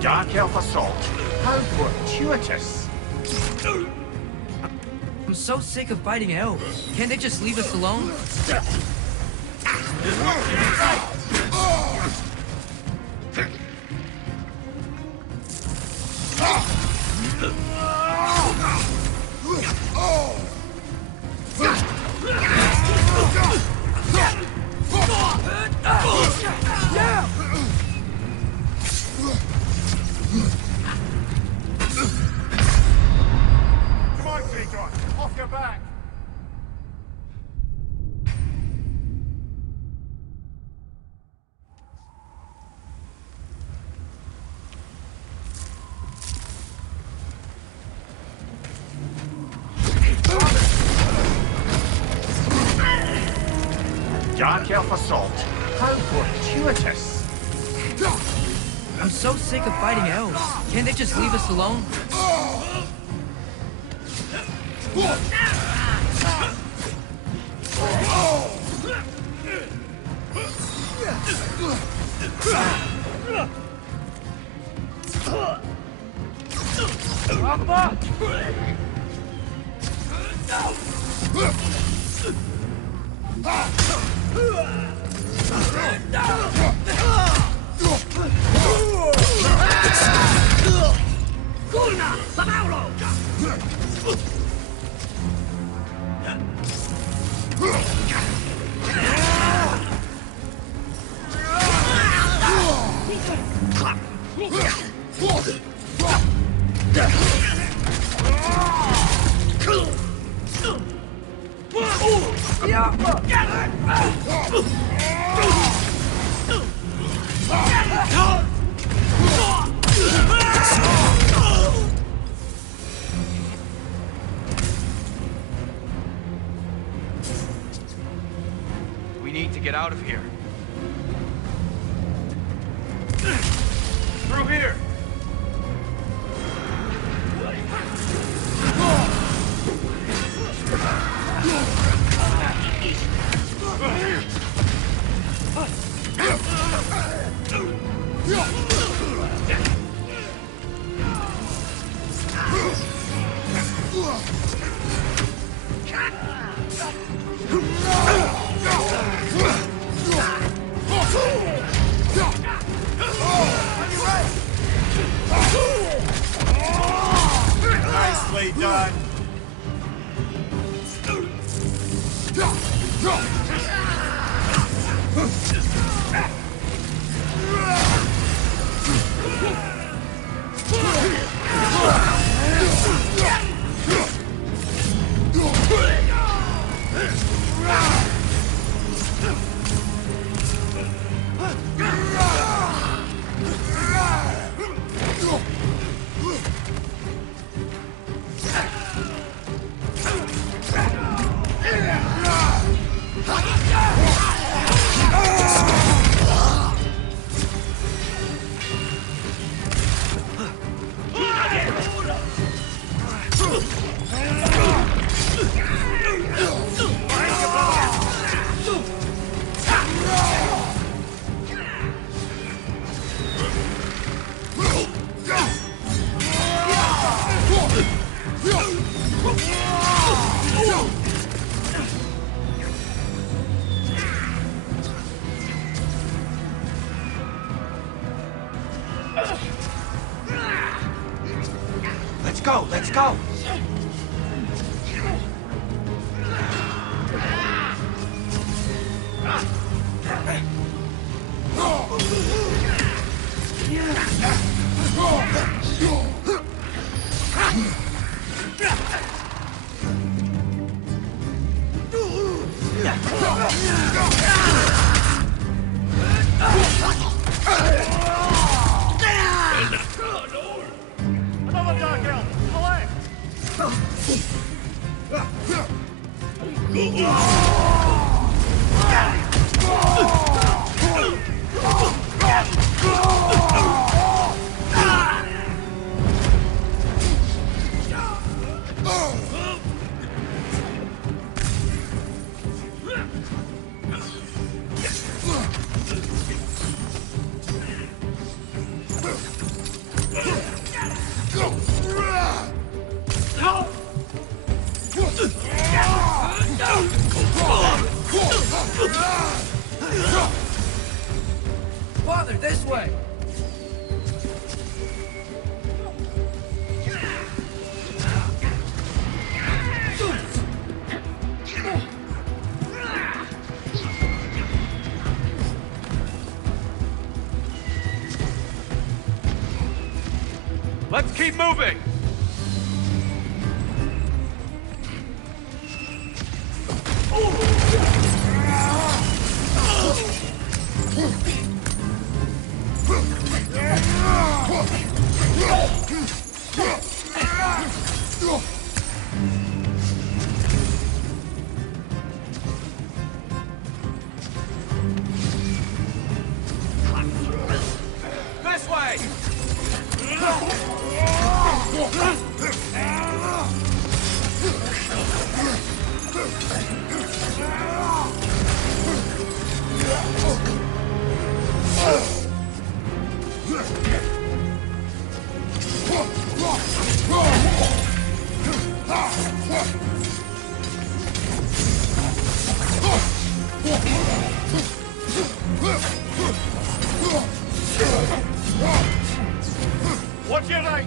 Dark Elf assault. How fortuitous. I'm so sick of fighting elves. Can't they just leave us alone? self assault. How fortuitous. I'm so sick of fighting elves. Can't they just leave us alone? We need to get out of here. Through here! Nicely done. Let's go, let's go! Another dark elf! Away! Father, this way! Let's keep moving! way! What's your right?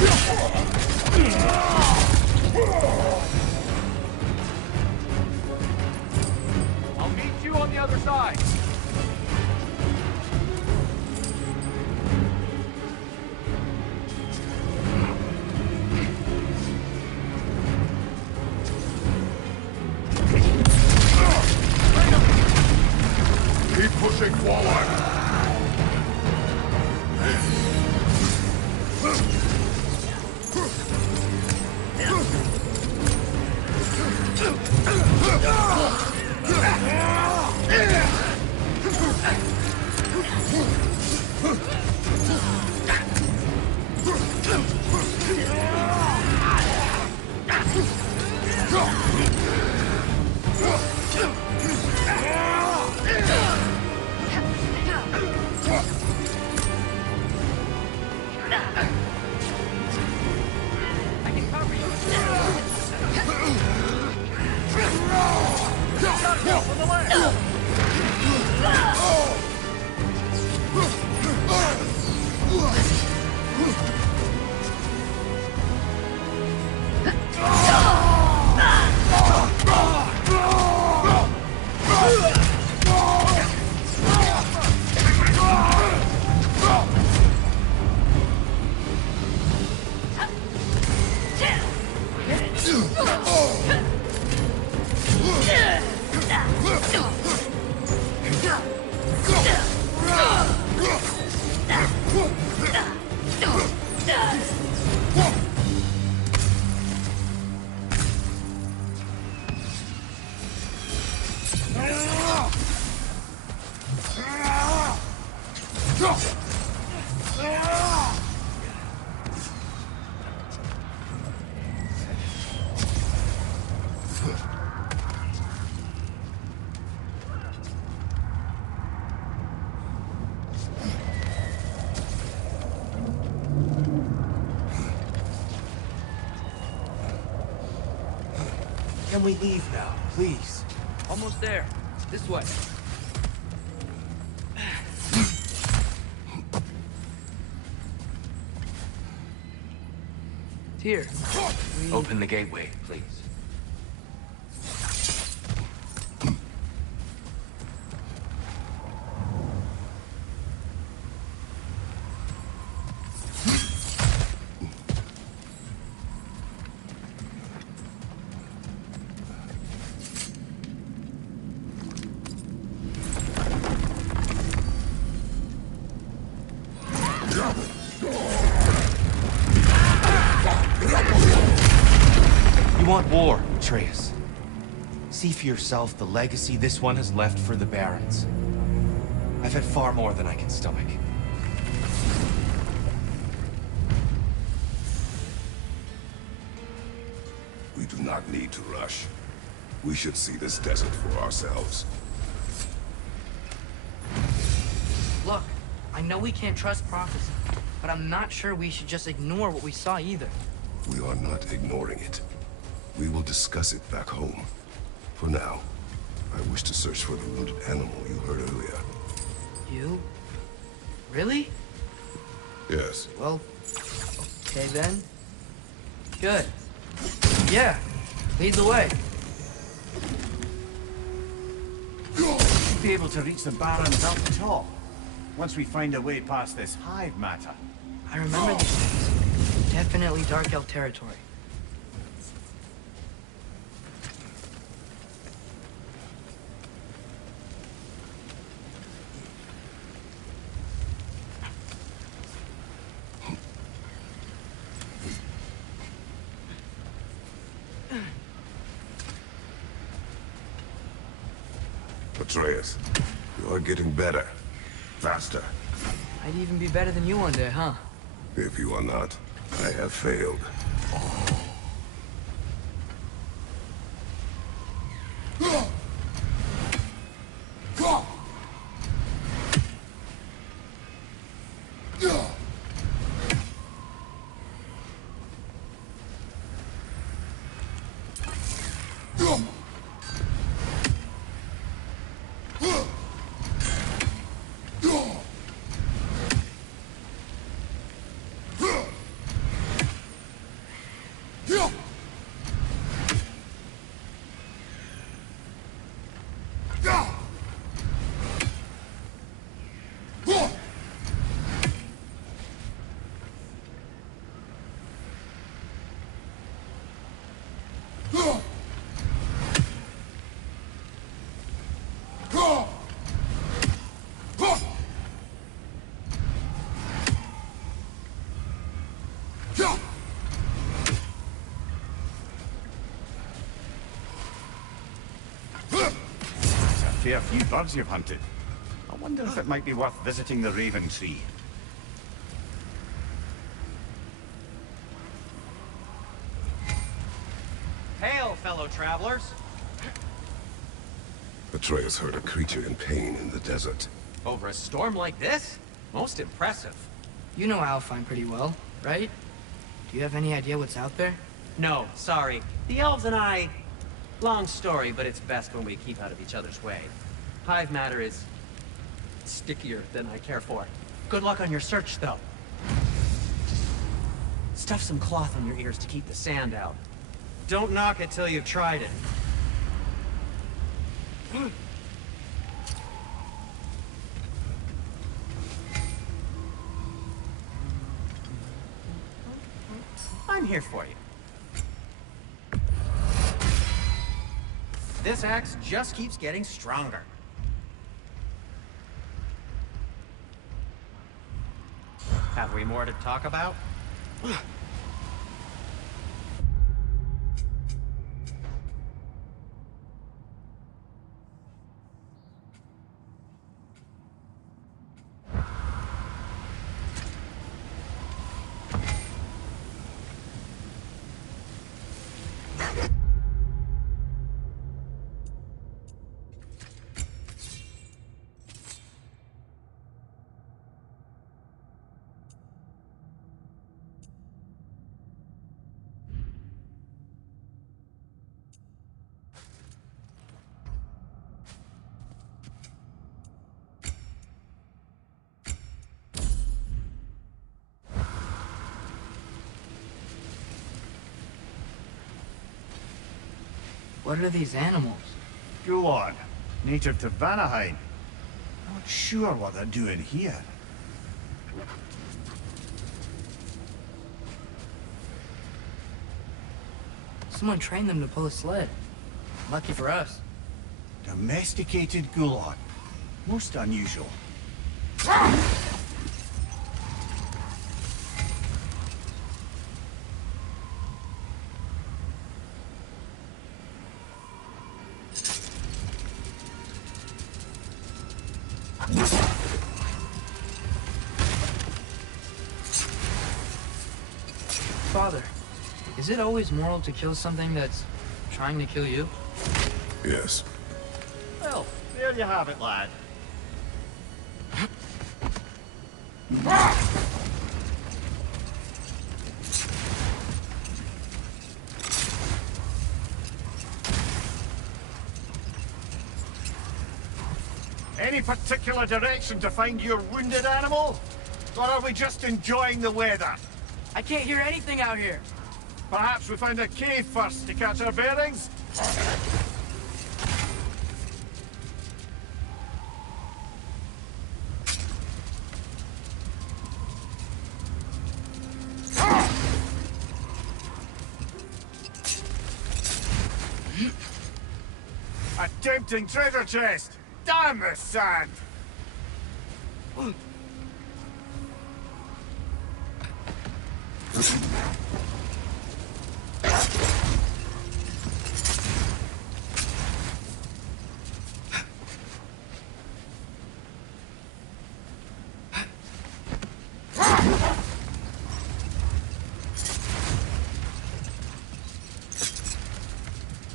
This way! I'll meet you on the other side. Keep pushing forward. I can cover you. Got help on the left. Can we leave now, please? Almost there. This way. Here. Open the gateway, please. Atreus, see for yourself the legacy this one has left for the Barons. I've had far more than I can stomach. We do not need to rush. We should see this desert for ourselves. Look, I know we can't trust prophecy, but I'm not sure we should just ignore what we saw either. We are not ignoring it. We will discuss it back home. For now, I wish to search for the wounded animal you heard earlier. You? Really? Yes. Well, okay then. Good. Yeah, lead the way. We'll be able to reach the Barons up top, once we find a way past this hive matter. I remember these things. Definitely Dark Elf territory. Atreus, you are getting better. Faster. I'd even be better than you one day, huh? If you are not, I have failed. Fair few birds you've hunted. I wonder if it might be worth visiting the Raven Tree. Hail, fellow travelers! Atreus heard a creature in pain in the desert. Over a storm like this? Most impressive. You know Alfheim pretty well, right? Do you have any idea what's out there? No, sorry. The elves and I... Long story, but it's best when we keep out of each other's way. Hive matter is... stickier than I care for. Good luck on your search, though. Stuff some cloth on your ears to keep the sand out. Don't knock it till you've tried it. I'm here for you. This axe just keeps getting stronger. Have we more to talk about? What are these animals? Gulon, native to Vanaheim. Not sure what they're doing here. Someone trained them to pull a sled. Lucky for us. Domesticated Gulon. Most unusual. father. Is it always moral to kill something that's trying to kill you? Yes. Well, there you have it, lad. Any particular direction to find your wounded animal? Or are we just enjoying the weather? I can't hear anything out here. Perhaps we find a cave first to catch our bearings? A tempting treasure chest! Damn the sand!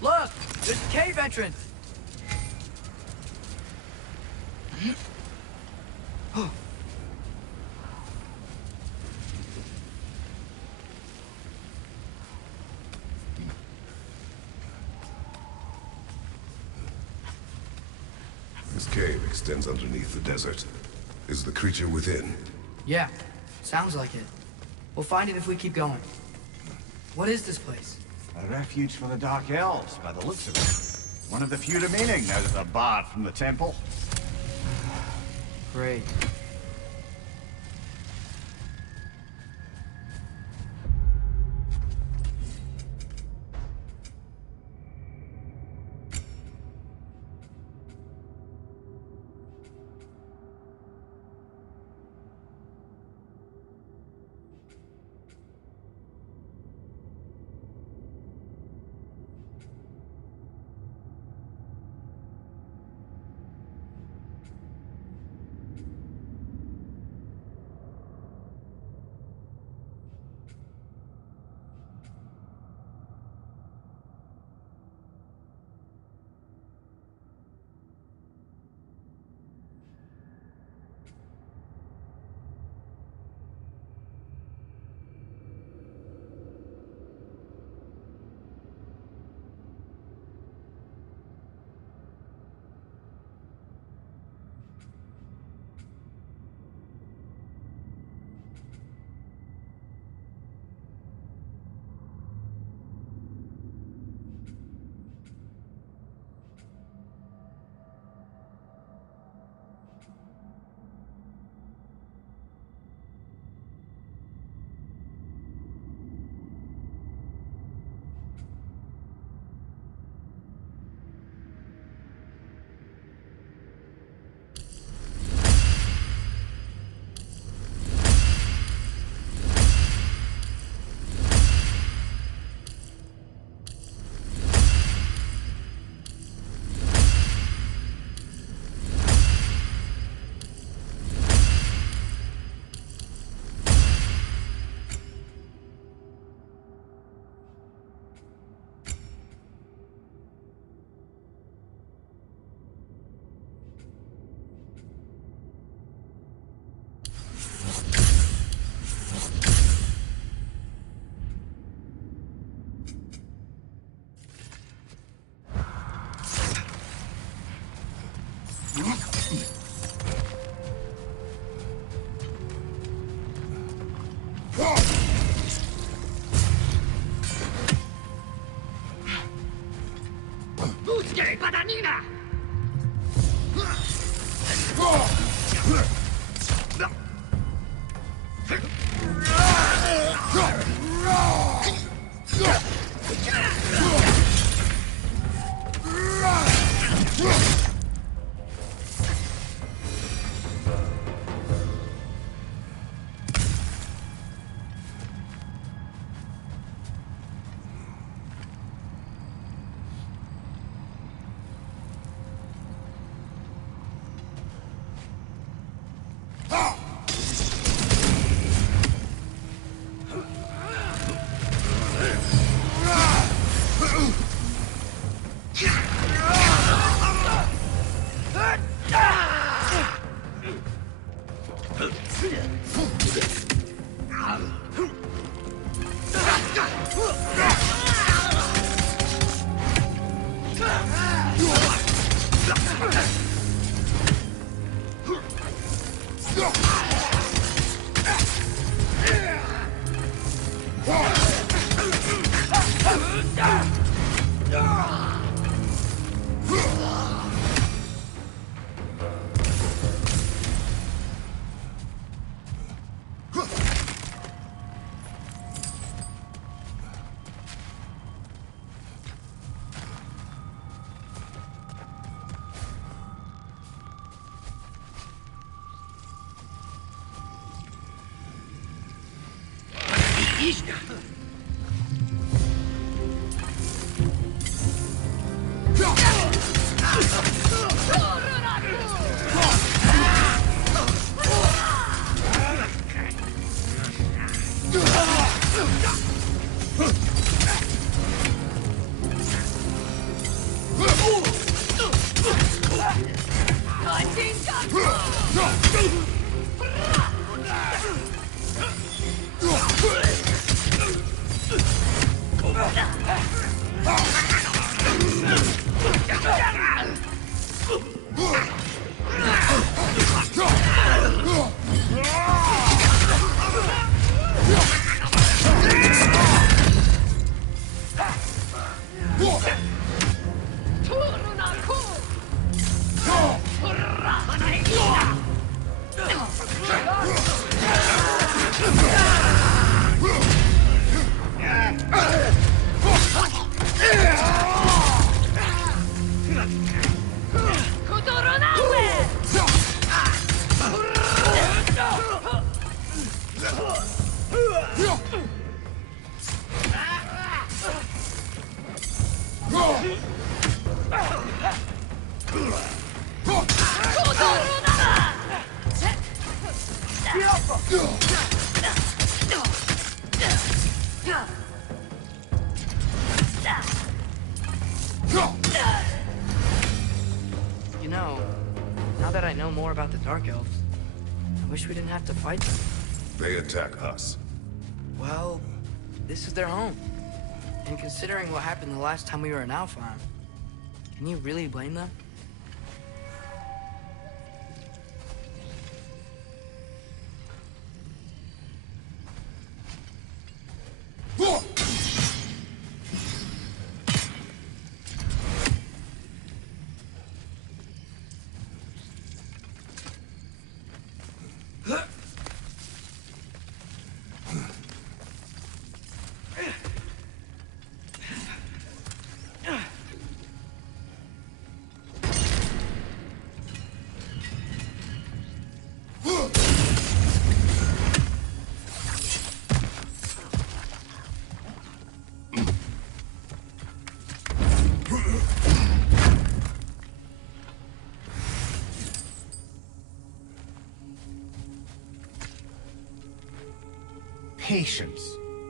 Look! There's a cave entrance! This cave extends underneath the desert. Is the creature within? Yeah, sounds like it. We'll find it if we keep going. What is this place? A refuge for the Dark Elves, by the looks of it. One of the few remaining now that they're barred from the temple. Great. You know, now that I know more about the Dark Elves, I wish we didn't have to fight them. They attack us. Well, this is their home. And considering what happened the last time we were in Alfheim, can you really blame them? Patience.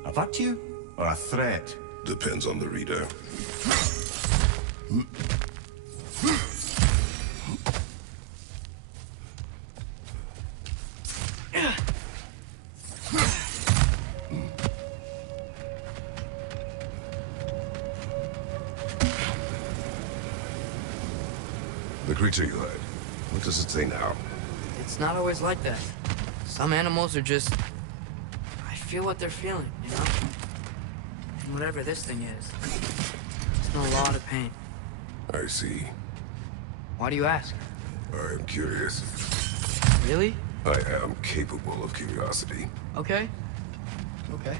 A virtue or a threat? Depends on the reader. The creature you had, what does it say now? It's not always like that. Some animals are just... I feel what they're feeling, you know? And whatever this thing is, it's in a lot of pain. I see. Why do you ask? I am curious. Really? I am capable of curiosity. Okay. Okay.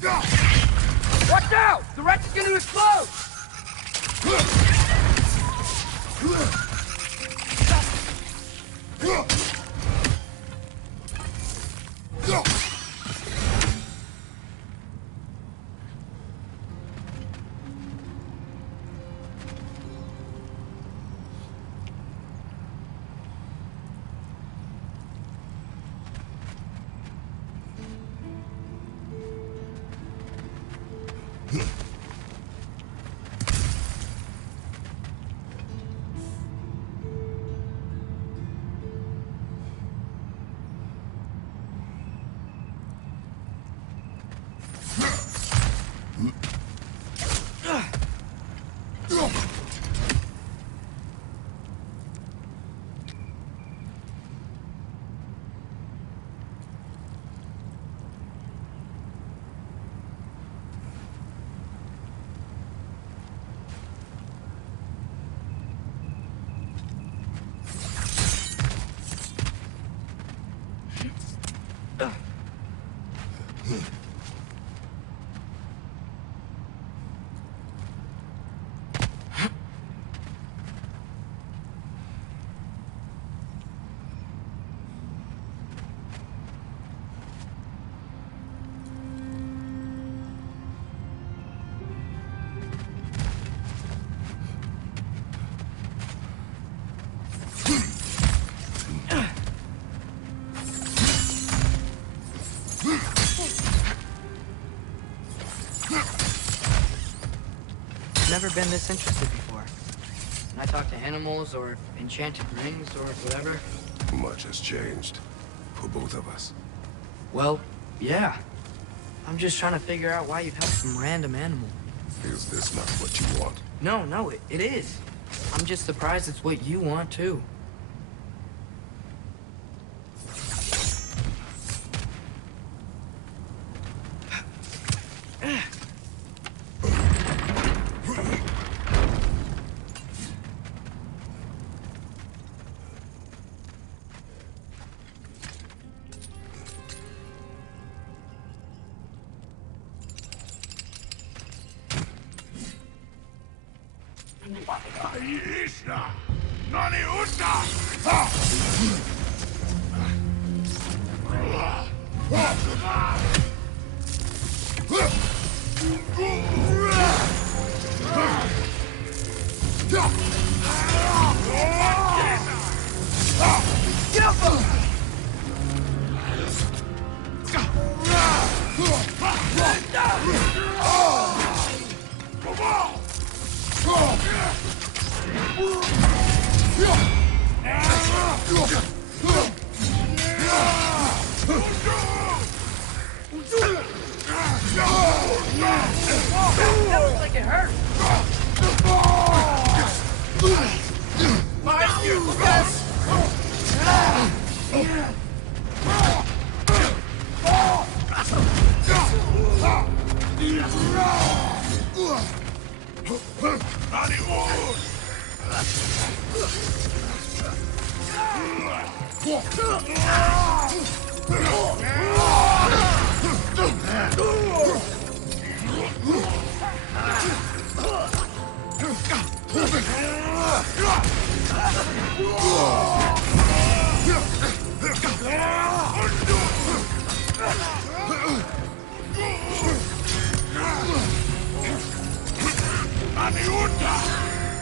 Watch out! The wreck is gonna explode! Never been this interested before. When I talk to animals or enchanted rings or whatever. Much has changed. For both of us. Well, yeah. I'm just trying to figure out why you'd help some random animal. Is this not what you want? No, it is. I'm just surprised it's what you want, too.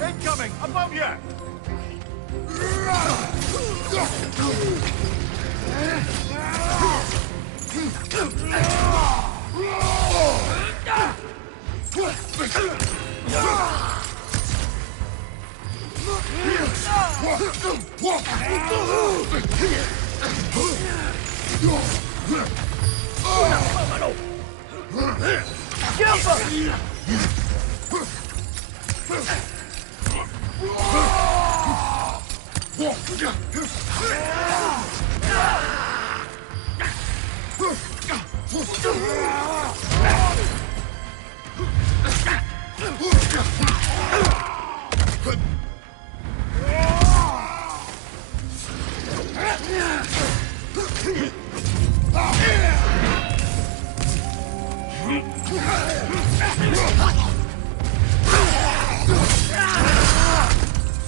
Incoming! Above you!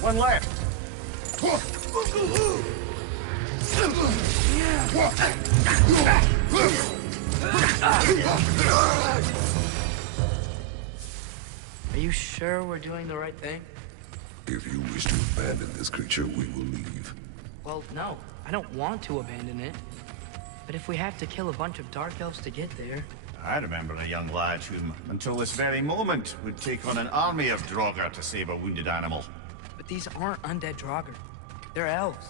One left. Are you sure we're doing the right thing? If you wish to abandon this creature, we will leave. Well, no. I don't want to abandon it. But if we have to kill a bunch of Dark Elves to get there... I remember a young lad whom, until this very moment, would take on an army of Draugr to save a wounded animal. But these aren't undead Draugr. They're elves.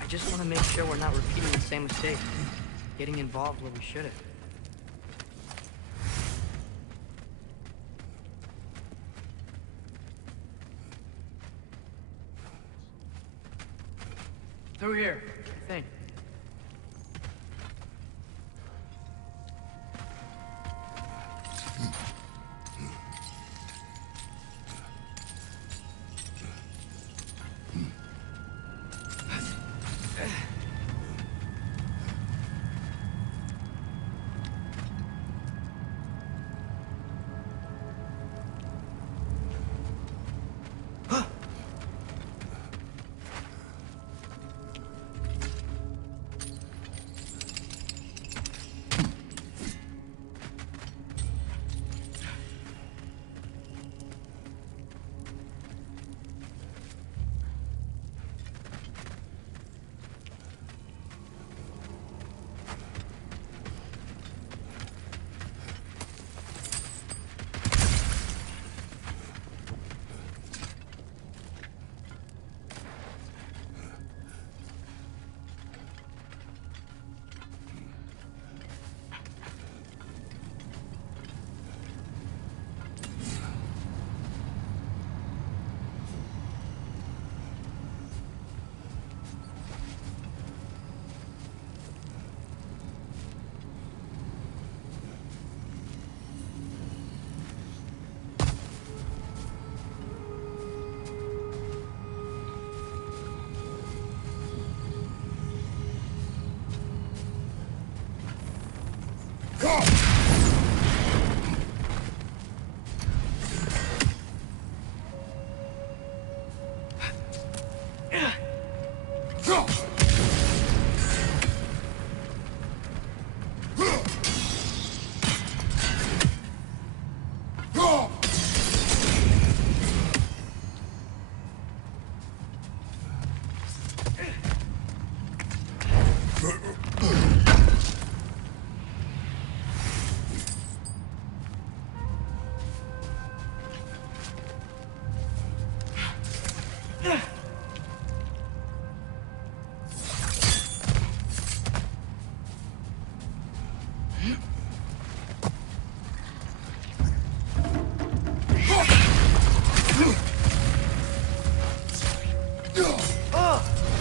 I just want to make sure we're not repeating the same mistake. Getting involved where we shouldn't. Through here, I think.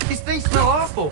These things smell awful.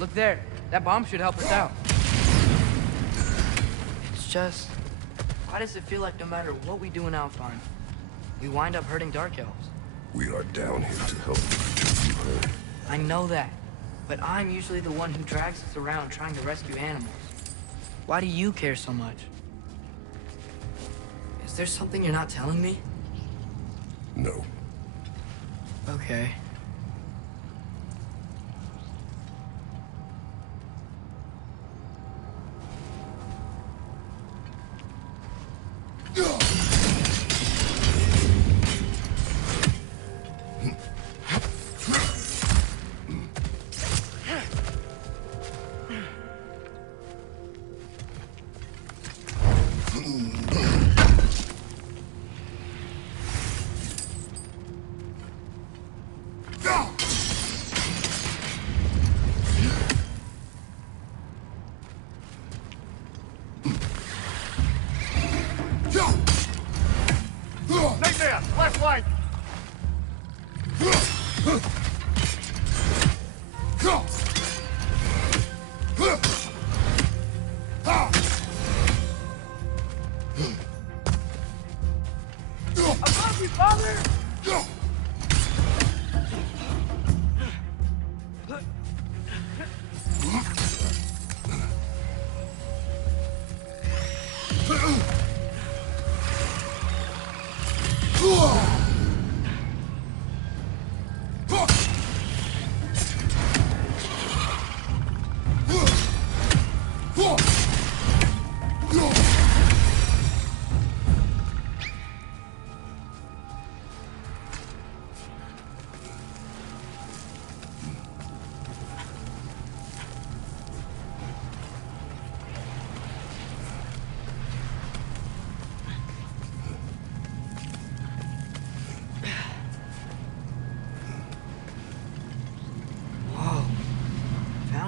Look there. That bomb should help us out. It's just... why does it feel like no matter what we do in Alfheim, we wind up hurting Dark Elves? We are down here to help the creatures you heard. I know that, but I'm usually the one who drags us around trying to rescue animals. Why do you care so much? Is there something you're not telling me? No. Okay. Right there! Left flank! Above you, father!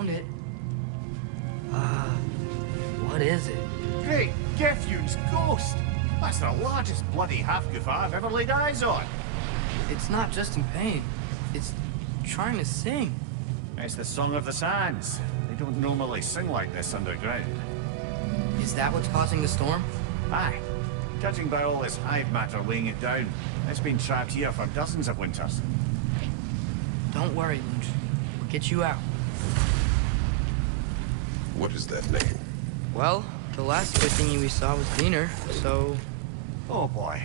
It. What is it? Great! Gefjun's ghost! That's the largest bloody half-goof I've ever laid eyes on. It's not just in pain. It's trying to sing. It's the Song of the Sands. They don't normally sing like this underground. Is that what's causing the storm? Aye. Judging by all this hive matter weighing it down, it's been trapped here for dozens of winters. Don't worry, Lunch. We'll get you out. What is that name? Well, the last good thingy we saw was Diener, so... Oh boy.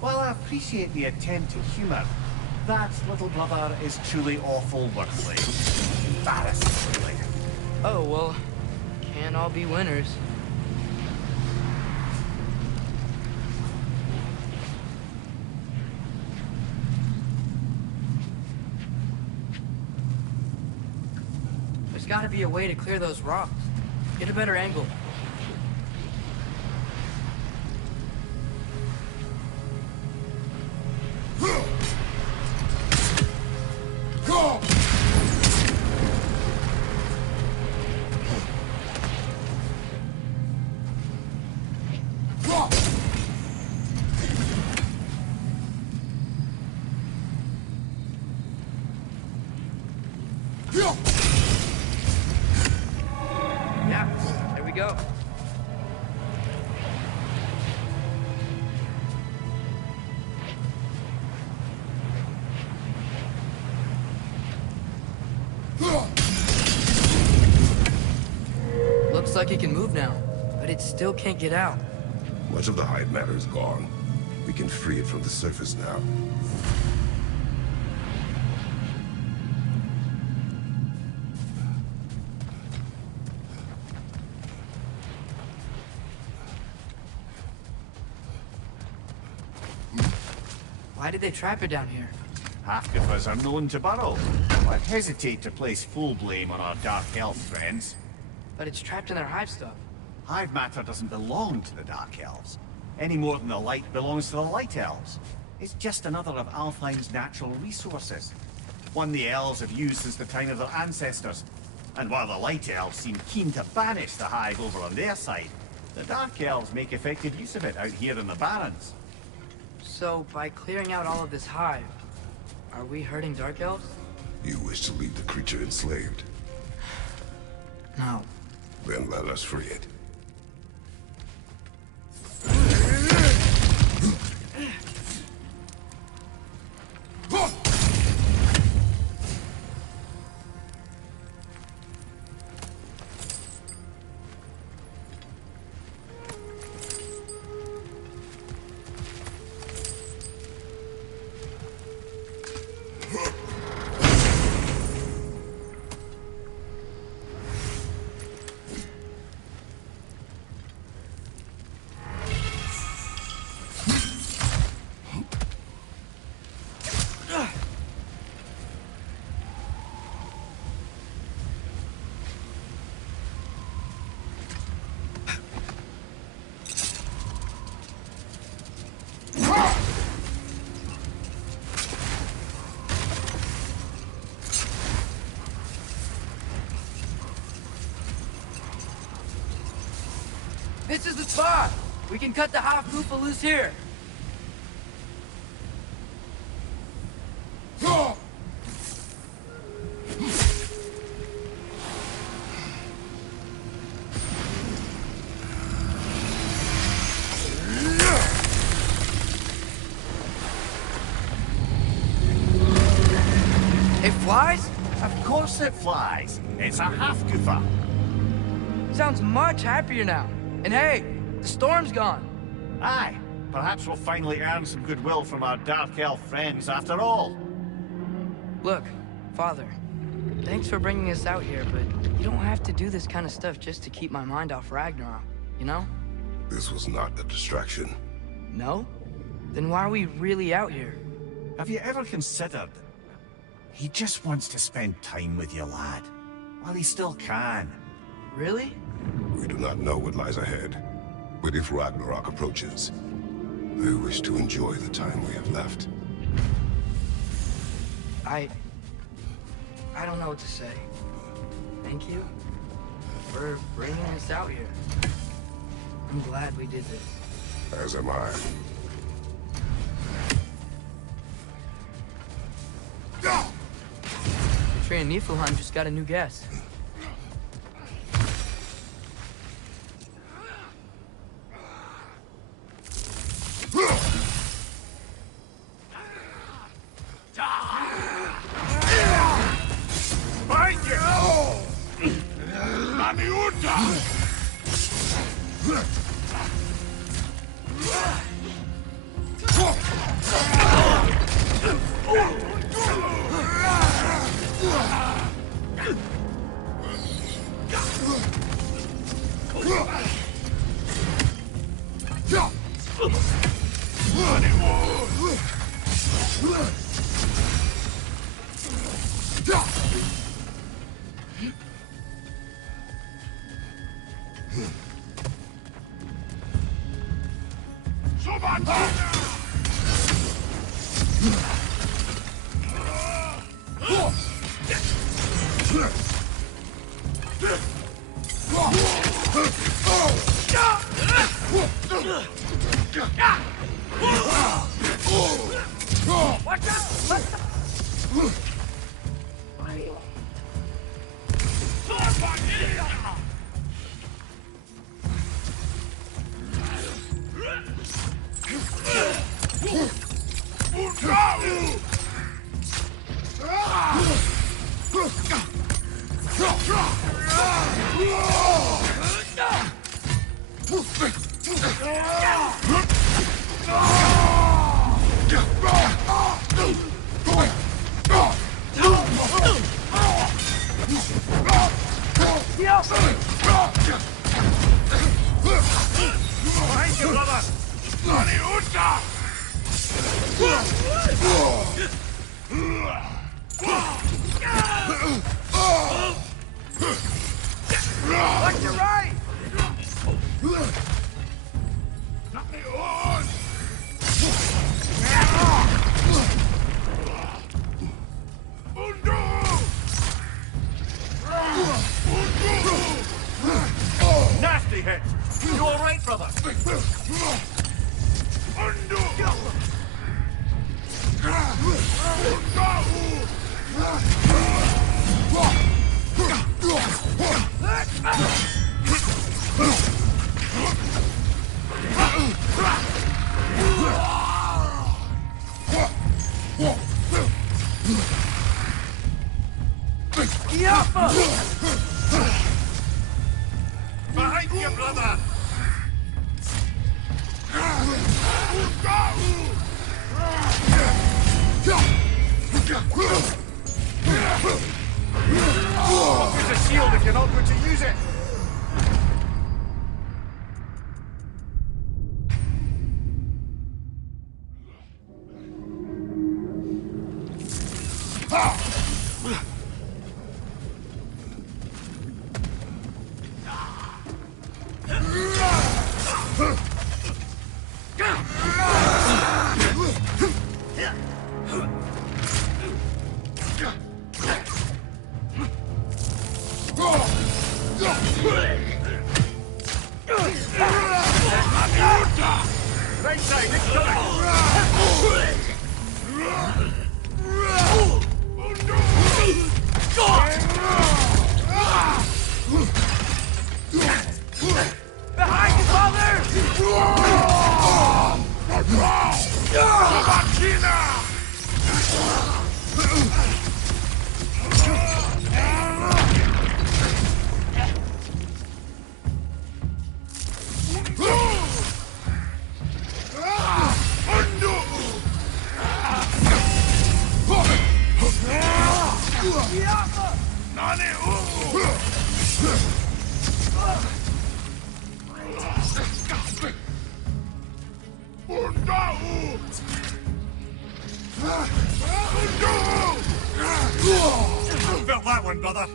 While I appreciate the attempt at humor, that little brother is truly awful worldly. Embarrassingly. Oh, well, can't all be winners. There's gotta be a way to clear those rocks. Get a better angle. Yeah, there we go. Looks like it can move now, but it still can't get out. Much of the hive matter is gone. We can free it from the surface now. Why did they trap it down here? Half-goofers are known to burrow. I'd hesitate to place full blame on our Dark Elf friends. But it's trapped in their hive stuff. Hive matter doesn't belong to the Dark Elves, any more than the light belongs to the Light Elves. It's just another of Alfheim's natural resources. One the Elves have used since the time of their ancestors. And while the Light Elves seem keen to banish the hive over on their side, the Dark Elves make effective use of it out here in the Barrens. So, by clearing out all of this hive, are we hurting Dark Elves? You wish to leave the creature enslaved. No. Then let us free it. This is the spot! We can cut the half-goofa loose here! It flies? Of course it flies. It's a half-goofa. Sounds much happier now. And hey, the storm's gone. Aye, perhaps we'll finally earn some goodwill from our dark elf friends after all. Look, Father, thanks for bringing us out here, but you don't have to do this kind of stuff just to keep my mind off Ragnarok, you know? This was not a distraction. No? Then why are we really out here? Have you ever considered... He just wants to spend time with you, lad. While he still can. Really? We do not know what lies ahead. But if Ragnarok approaches, I wish to enjoy the time we have left. I don't know what to say. Thank you for bringing us out here. I'm glad we did this. As am I. Freyr and Niflheim just got a new guest. Left to right! Nasty hit! You alright, brother? Undo! Behind you, brother! There's a shield if you're not going to use it! Right side, it's coming! Behind you, father! Felt that one, brother.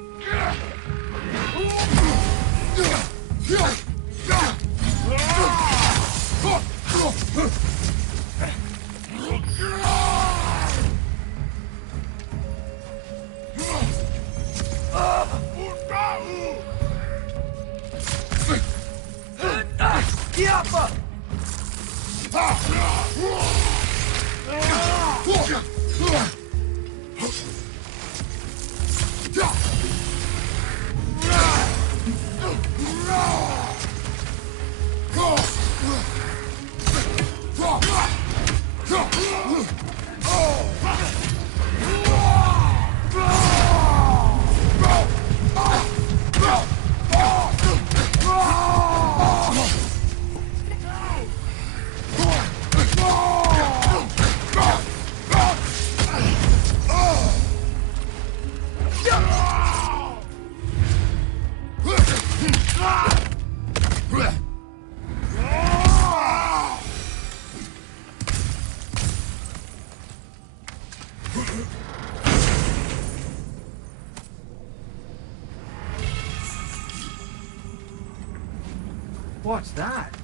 What's that?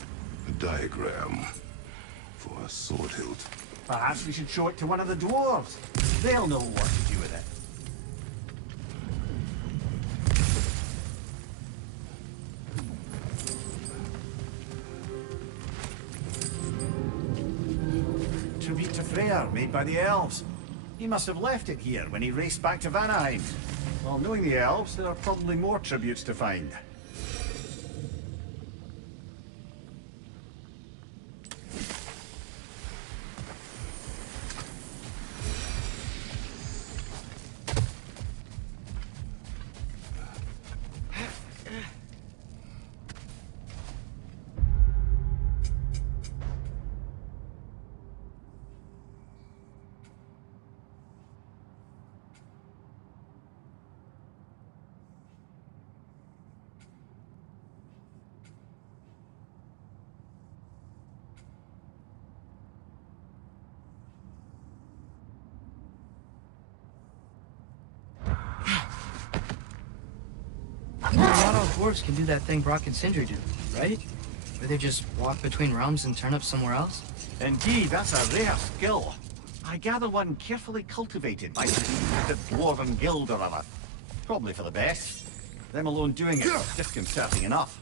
A diagram for a sword hilt. Perhaps we should show it to one of the dwarves. They'll know what to do with it. Tribute to Freyr, made by the elves. He must have left it here when he raced back to Vanaheim. Well, knowing the elves, there are probably more tributes to find. Not all dwarves can do that thing Brock and Sindri do, right? Where they just walk between realms and turn up somewhere else? Indeed, that's a rare skill. I gather one carefully cultivated by some secret dwarven guild or other. Probably for the best. Them alone doing it is disconcerting enough.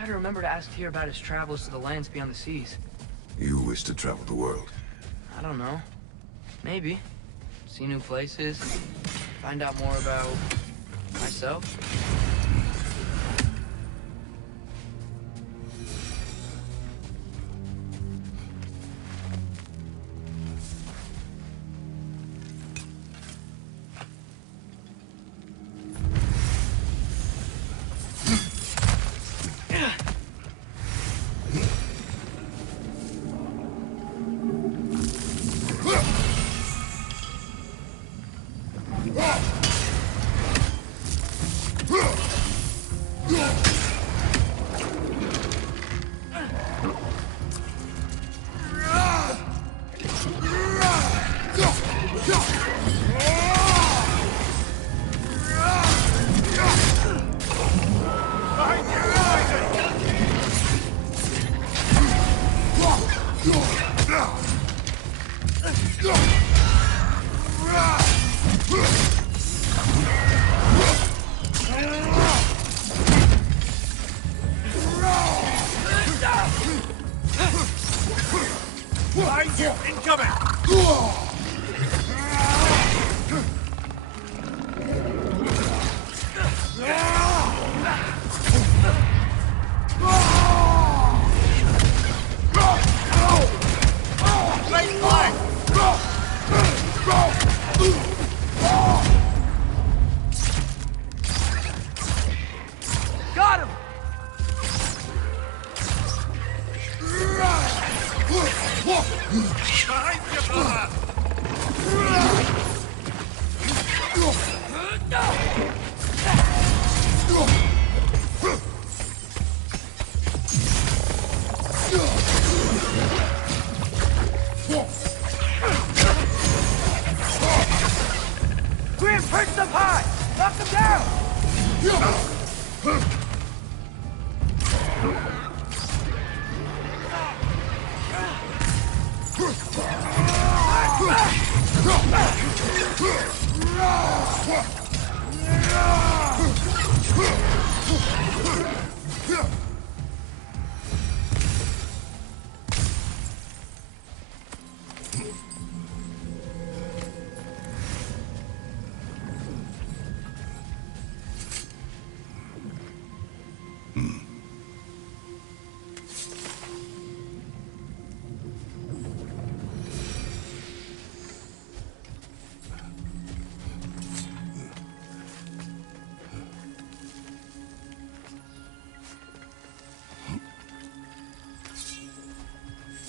Gotta remember to ask Tyr about his travels to the lands beyond the seas. You wish to travel the world? I don't know. Maybe. See new places, find out more about myself.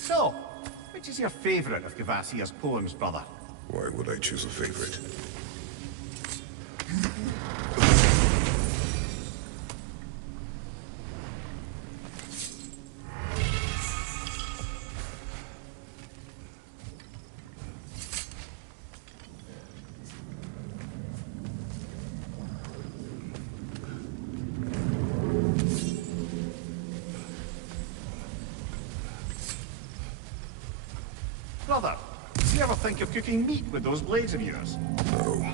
So, which is your favorite of Gavassia's poems, brother? Why would I choose a favorite? Brother, do you ever think of cooking meat with those blades of yours? No.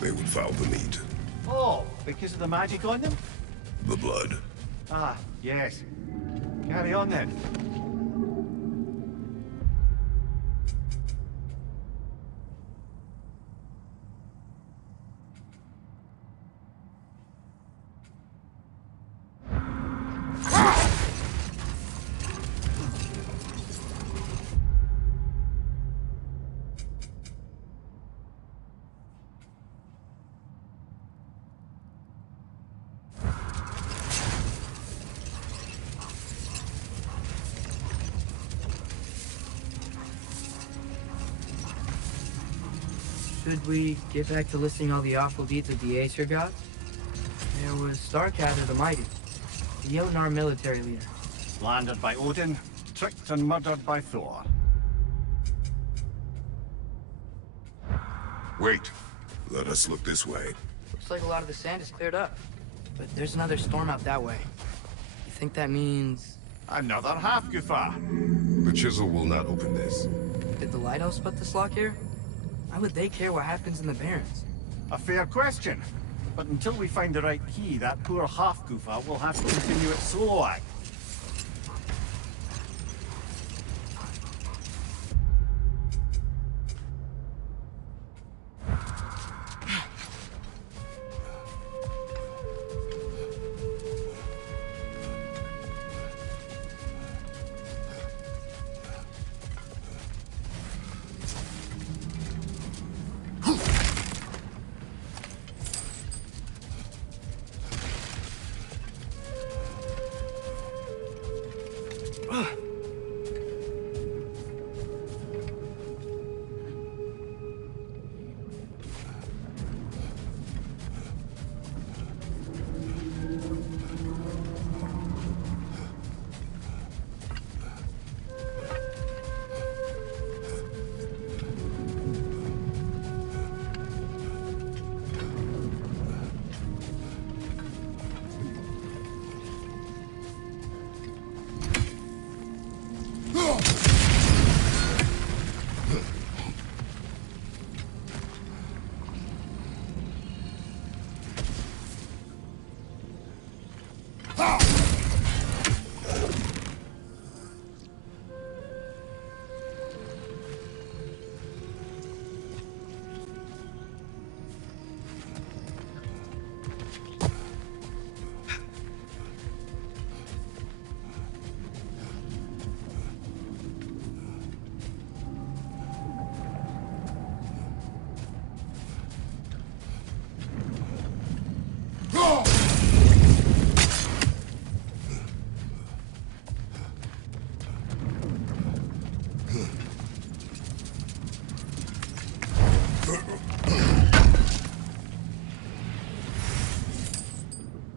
They would foul the meat. Oh, because of the magic on them? The blood. Ah, yes. Carry on then. Should we get back to listing all the awful deeds of the Aesir gods? There was Starkadr the Mighty, the Jotnar military leader. Slandered by Odin, tricked and murdered by Thor. Wait. Let us look this way. Looks like a lot of the sand is cleared up. But there's another storm out that way. You think that means... Another half-Gufar. The chisel will not open this. Did the Lighthouse put this lock here? Why would they care what happens in the Barrens? A fair question. But until we find the right key, that poor half-goofa will have to continue its solo act.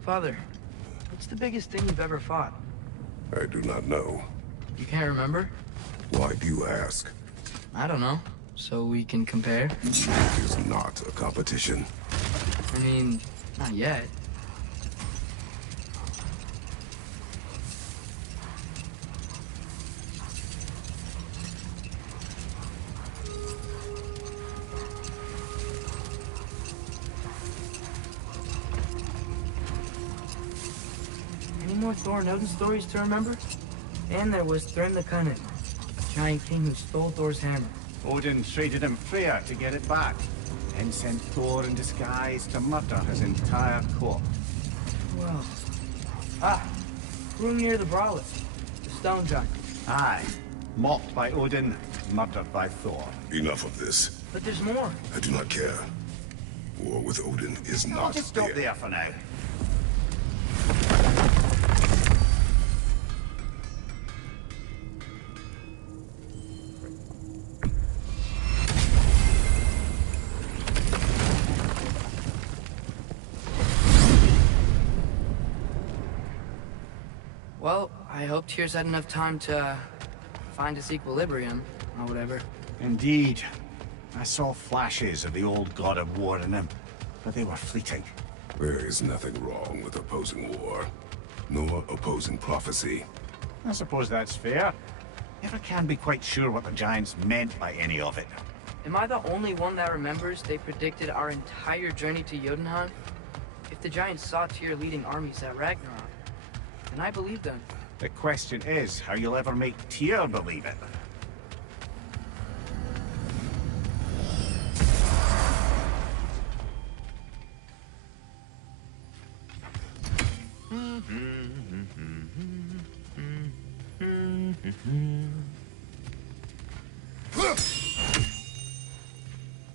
Father, what's the biggest thing you've ever fought? I do not know. You can't remember? Why do you ask? I don't know. So we can compare? It is not a competition. I mean, not yet. Any more Thor and Odin stories to remember? And there was Thrym the Cunning, a giant king who stole Thor's hammer. Odin traded him Freyr to get it back, and sent Thor in disguise to murder his entire court. Well. Ah, Hrungnir the Braless, the stone giant. Aye. Mocked by Odin, murdered by Thor. Enough of this. But there's more. I do not care. War with Odin is I'll not just stop there for now. Well, I hope Tyr's had enough time to find its equilibrium, or whatever. Indeed. I saw flashes of the old god of war in him, but they were fleeting. There is nothing wrong with opposing war, nor opposing prophecy. I suppose that's fair. Never can be quite sure what the Giants meant by any of it. Am I the only one that remembers they predicted our entire journey to Jotunheim? If the Giants saw Tyr leading armies at Ragnarok, then I believe them. The question is how you'll ever make Tyr believe it.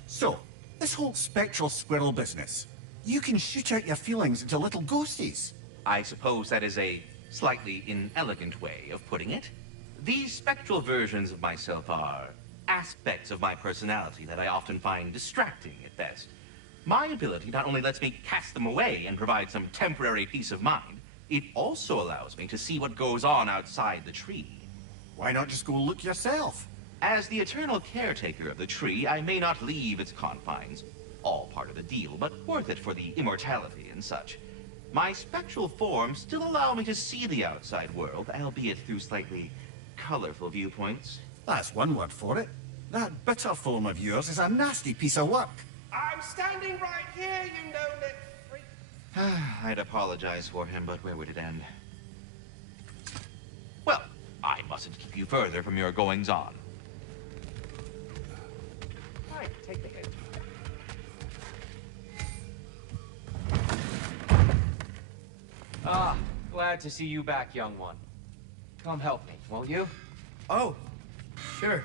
So, this whole spectral squirrel business, you can shoot out your feelings into little ghosties. I suppose that is a slightly inelegant way of putting it. These spectral versions of myself are aspects of my personality that I often find distracting at best. My ability not only lets me cast them away and provide some temporary peace of mind, it also allows me to see what goes on outside the tree. Why not just go look yourself? As the eternal caretaker of the tree, I may not leave its confines. All part of the deal, but worth it for the immortality and such. My spectral forms still allow me to see the outside world, albeit through slightly colorful viewpoints. That's one word for it. That bitter form of yours is a nasty piece of work. I'm standing right here, you no-lip I'd apologize for him, but where would it end? Well, I mustn't keep you further from your goings-on. Alright, take the hit. Ah, glad to see you back, young one. Come help me, won't you? Oh, sure.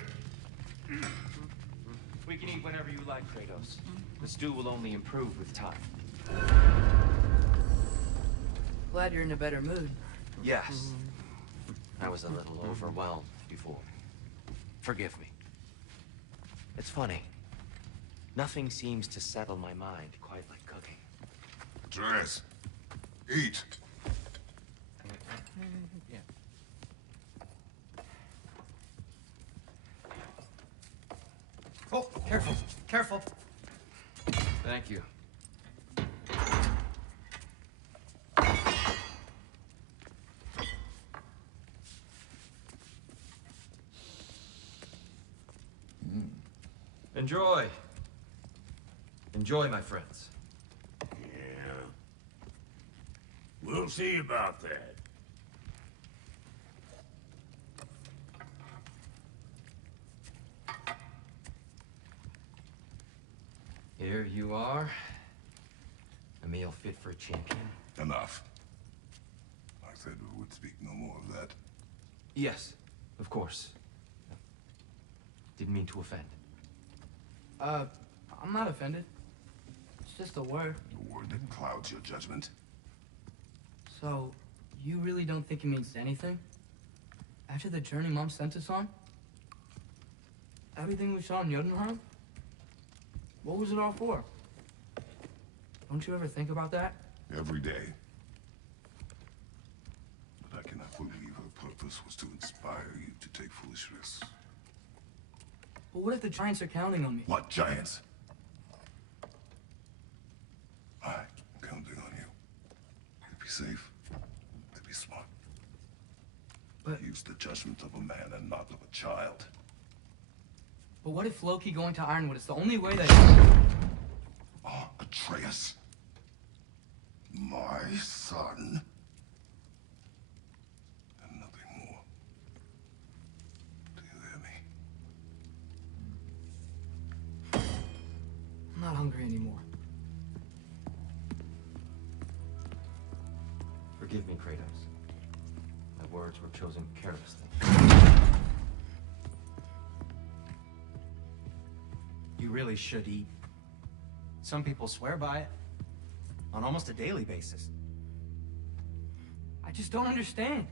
We can eat whenever you like, Kratos. The stew will only improve with time. Glad you're in a better mood. Yes. I was a little overwhelmed before. Forgive me. It's funny. Nothing seems to settle my mind quite like cooking. Atreus, eat. Yeah. Oh, careful, careful. Thank you. Enjoy. Enjoy, my friends. Yeah. We'll see about that. Here you are. A meal fit for a champion. Enough. I said we would speak no more of that. Yes, of course. Didn't mean to offend. I'm not offended. It's just a word. A word that clouds your judgment. So, you really don't think it means anything? After the journey Mom sent us on? Everything we saw in Jotunheim? What was it all for? Don't you ever think about that? Every day. But I cannot believe her purpose was to inspire you to take foolish risks. But what if the giants are counting on me? What giants? I'm counting on you. To be safe. To be smart. But... use the judgment of a man and not of a child. But what if Loki going to Ironwood is the only way that... Oh, Atreus. My son. And nothing more. Do you hear me? I'm not hungry anymore. Forgive me, Kratos. My words were chosen carelessly. You really should eat. Some people swear by it. On almost a daily basis. I just don't understand.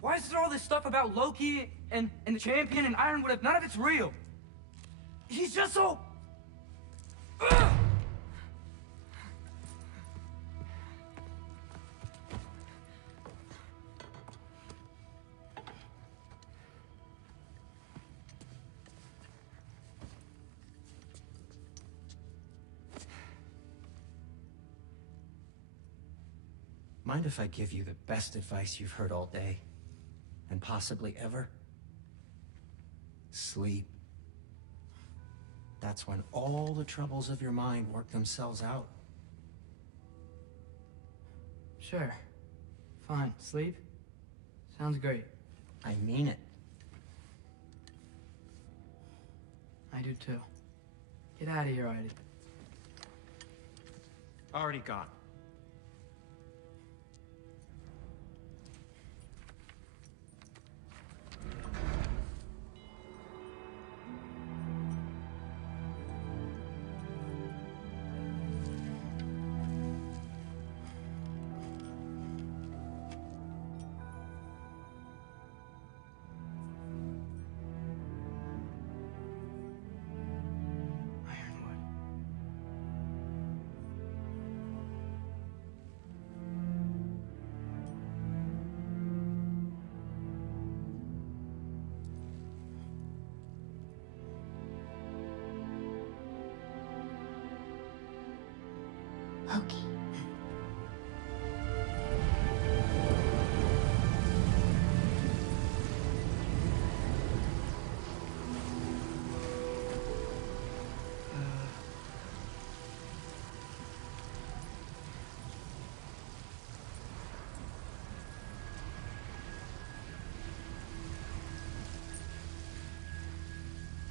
Why is there all this stuff about Loki and the champion and Ironwood if none of it's real? He's just so... Ugh! Mind if I give you the best advice you've heard all day? And possibly ever? Sleep. That's when all the troubles of your mind work themselves out. Sure. Fine. Sleep? Sounds great. I mean it. I do too. Get out of here already. Already gone. Loki.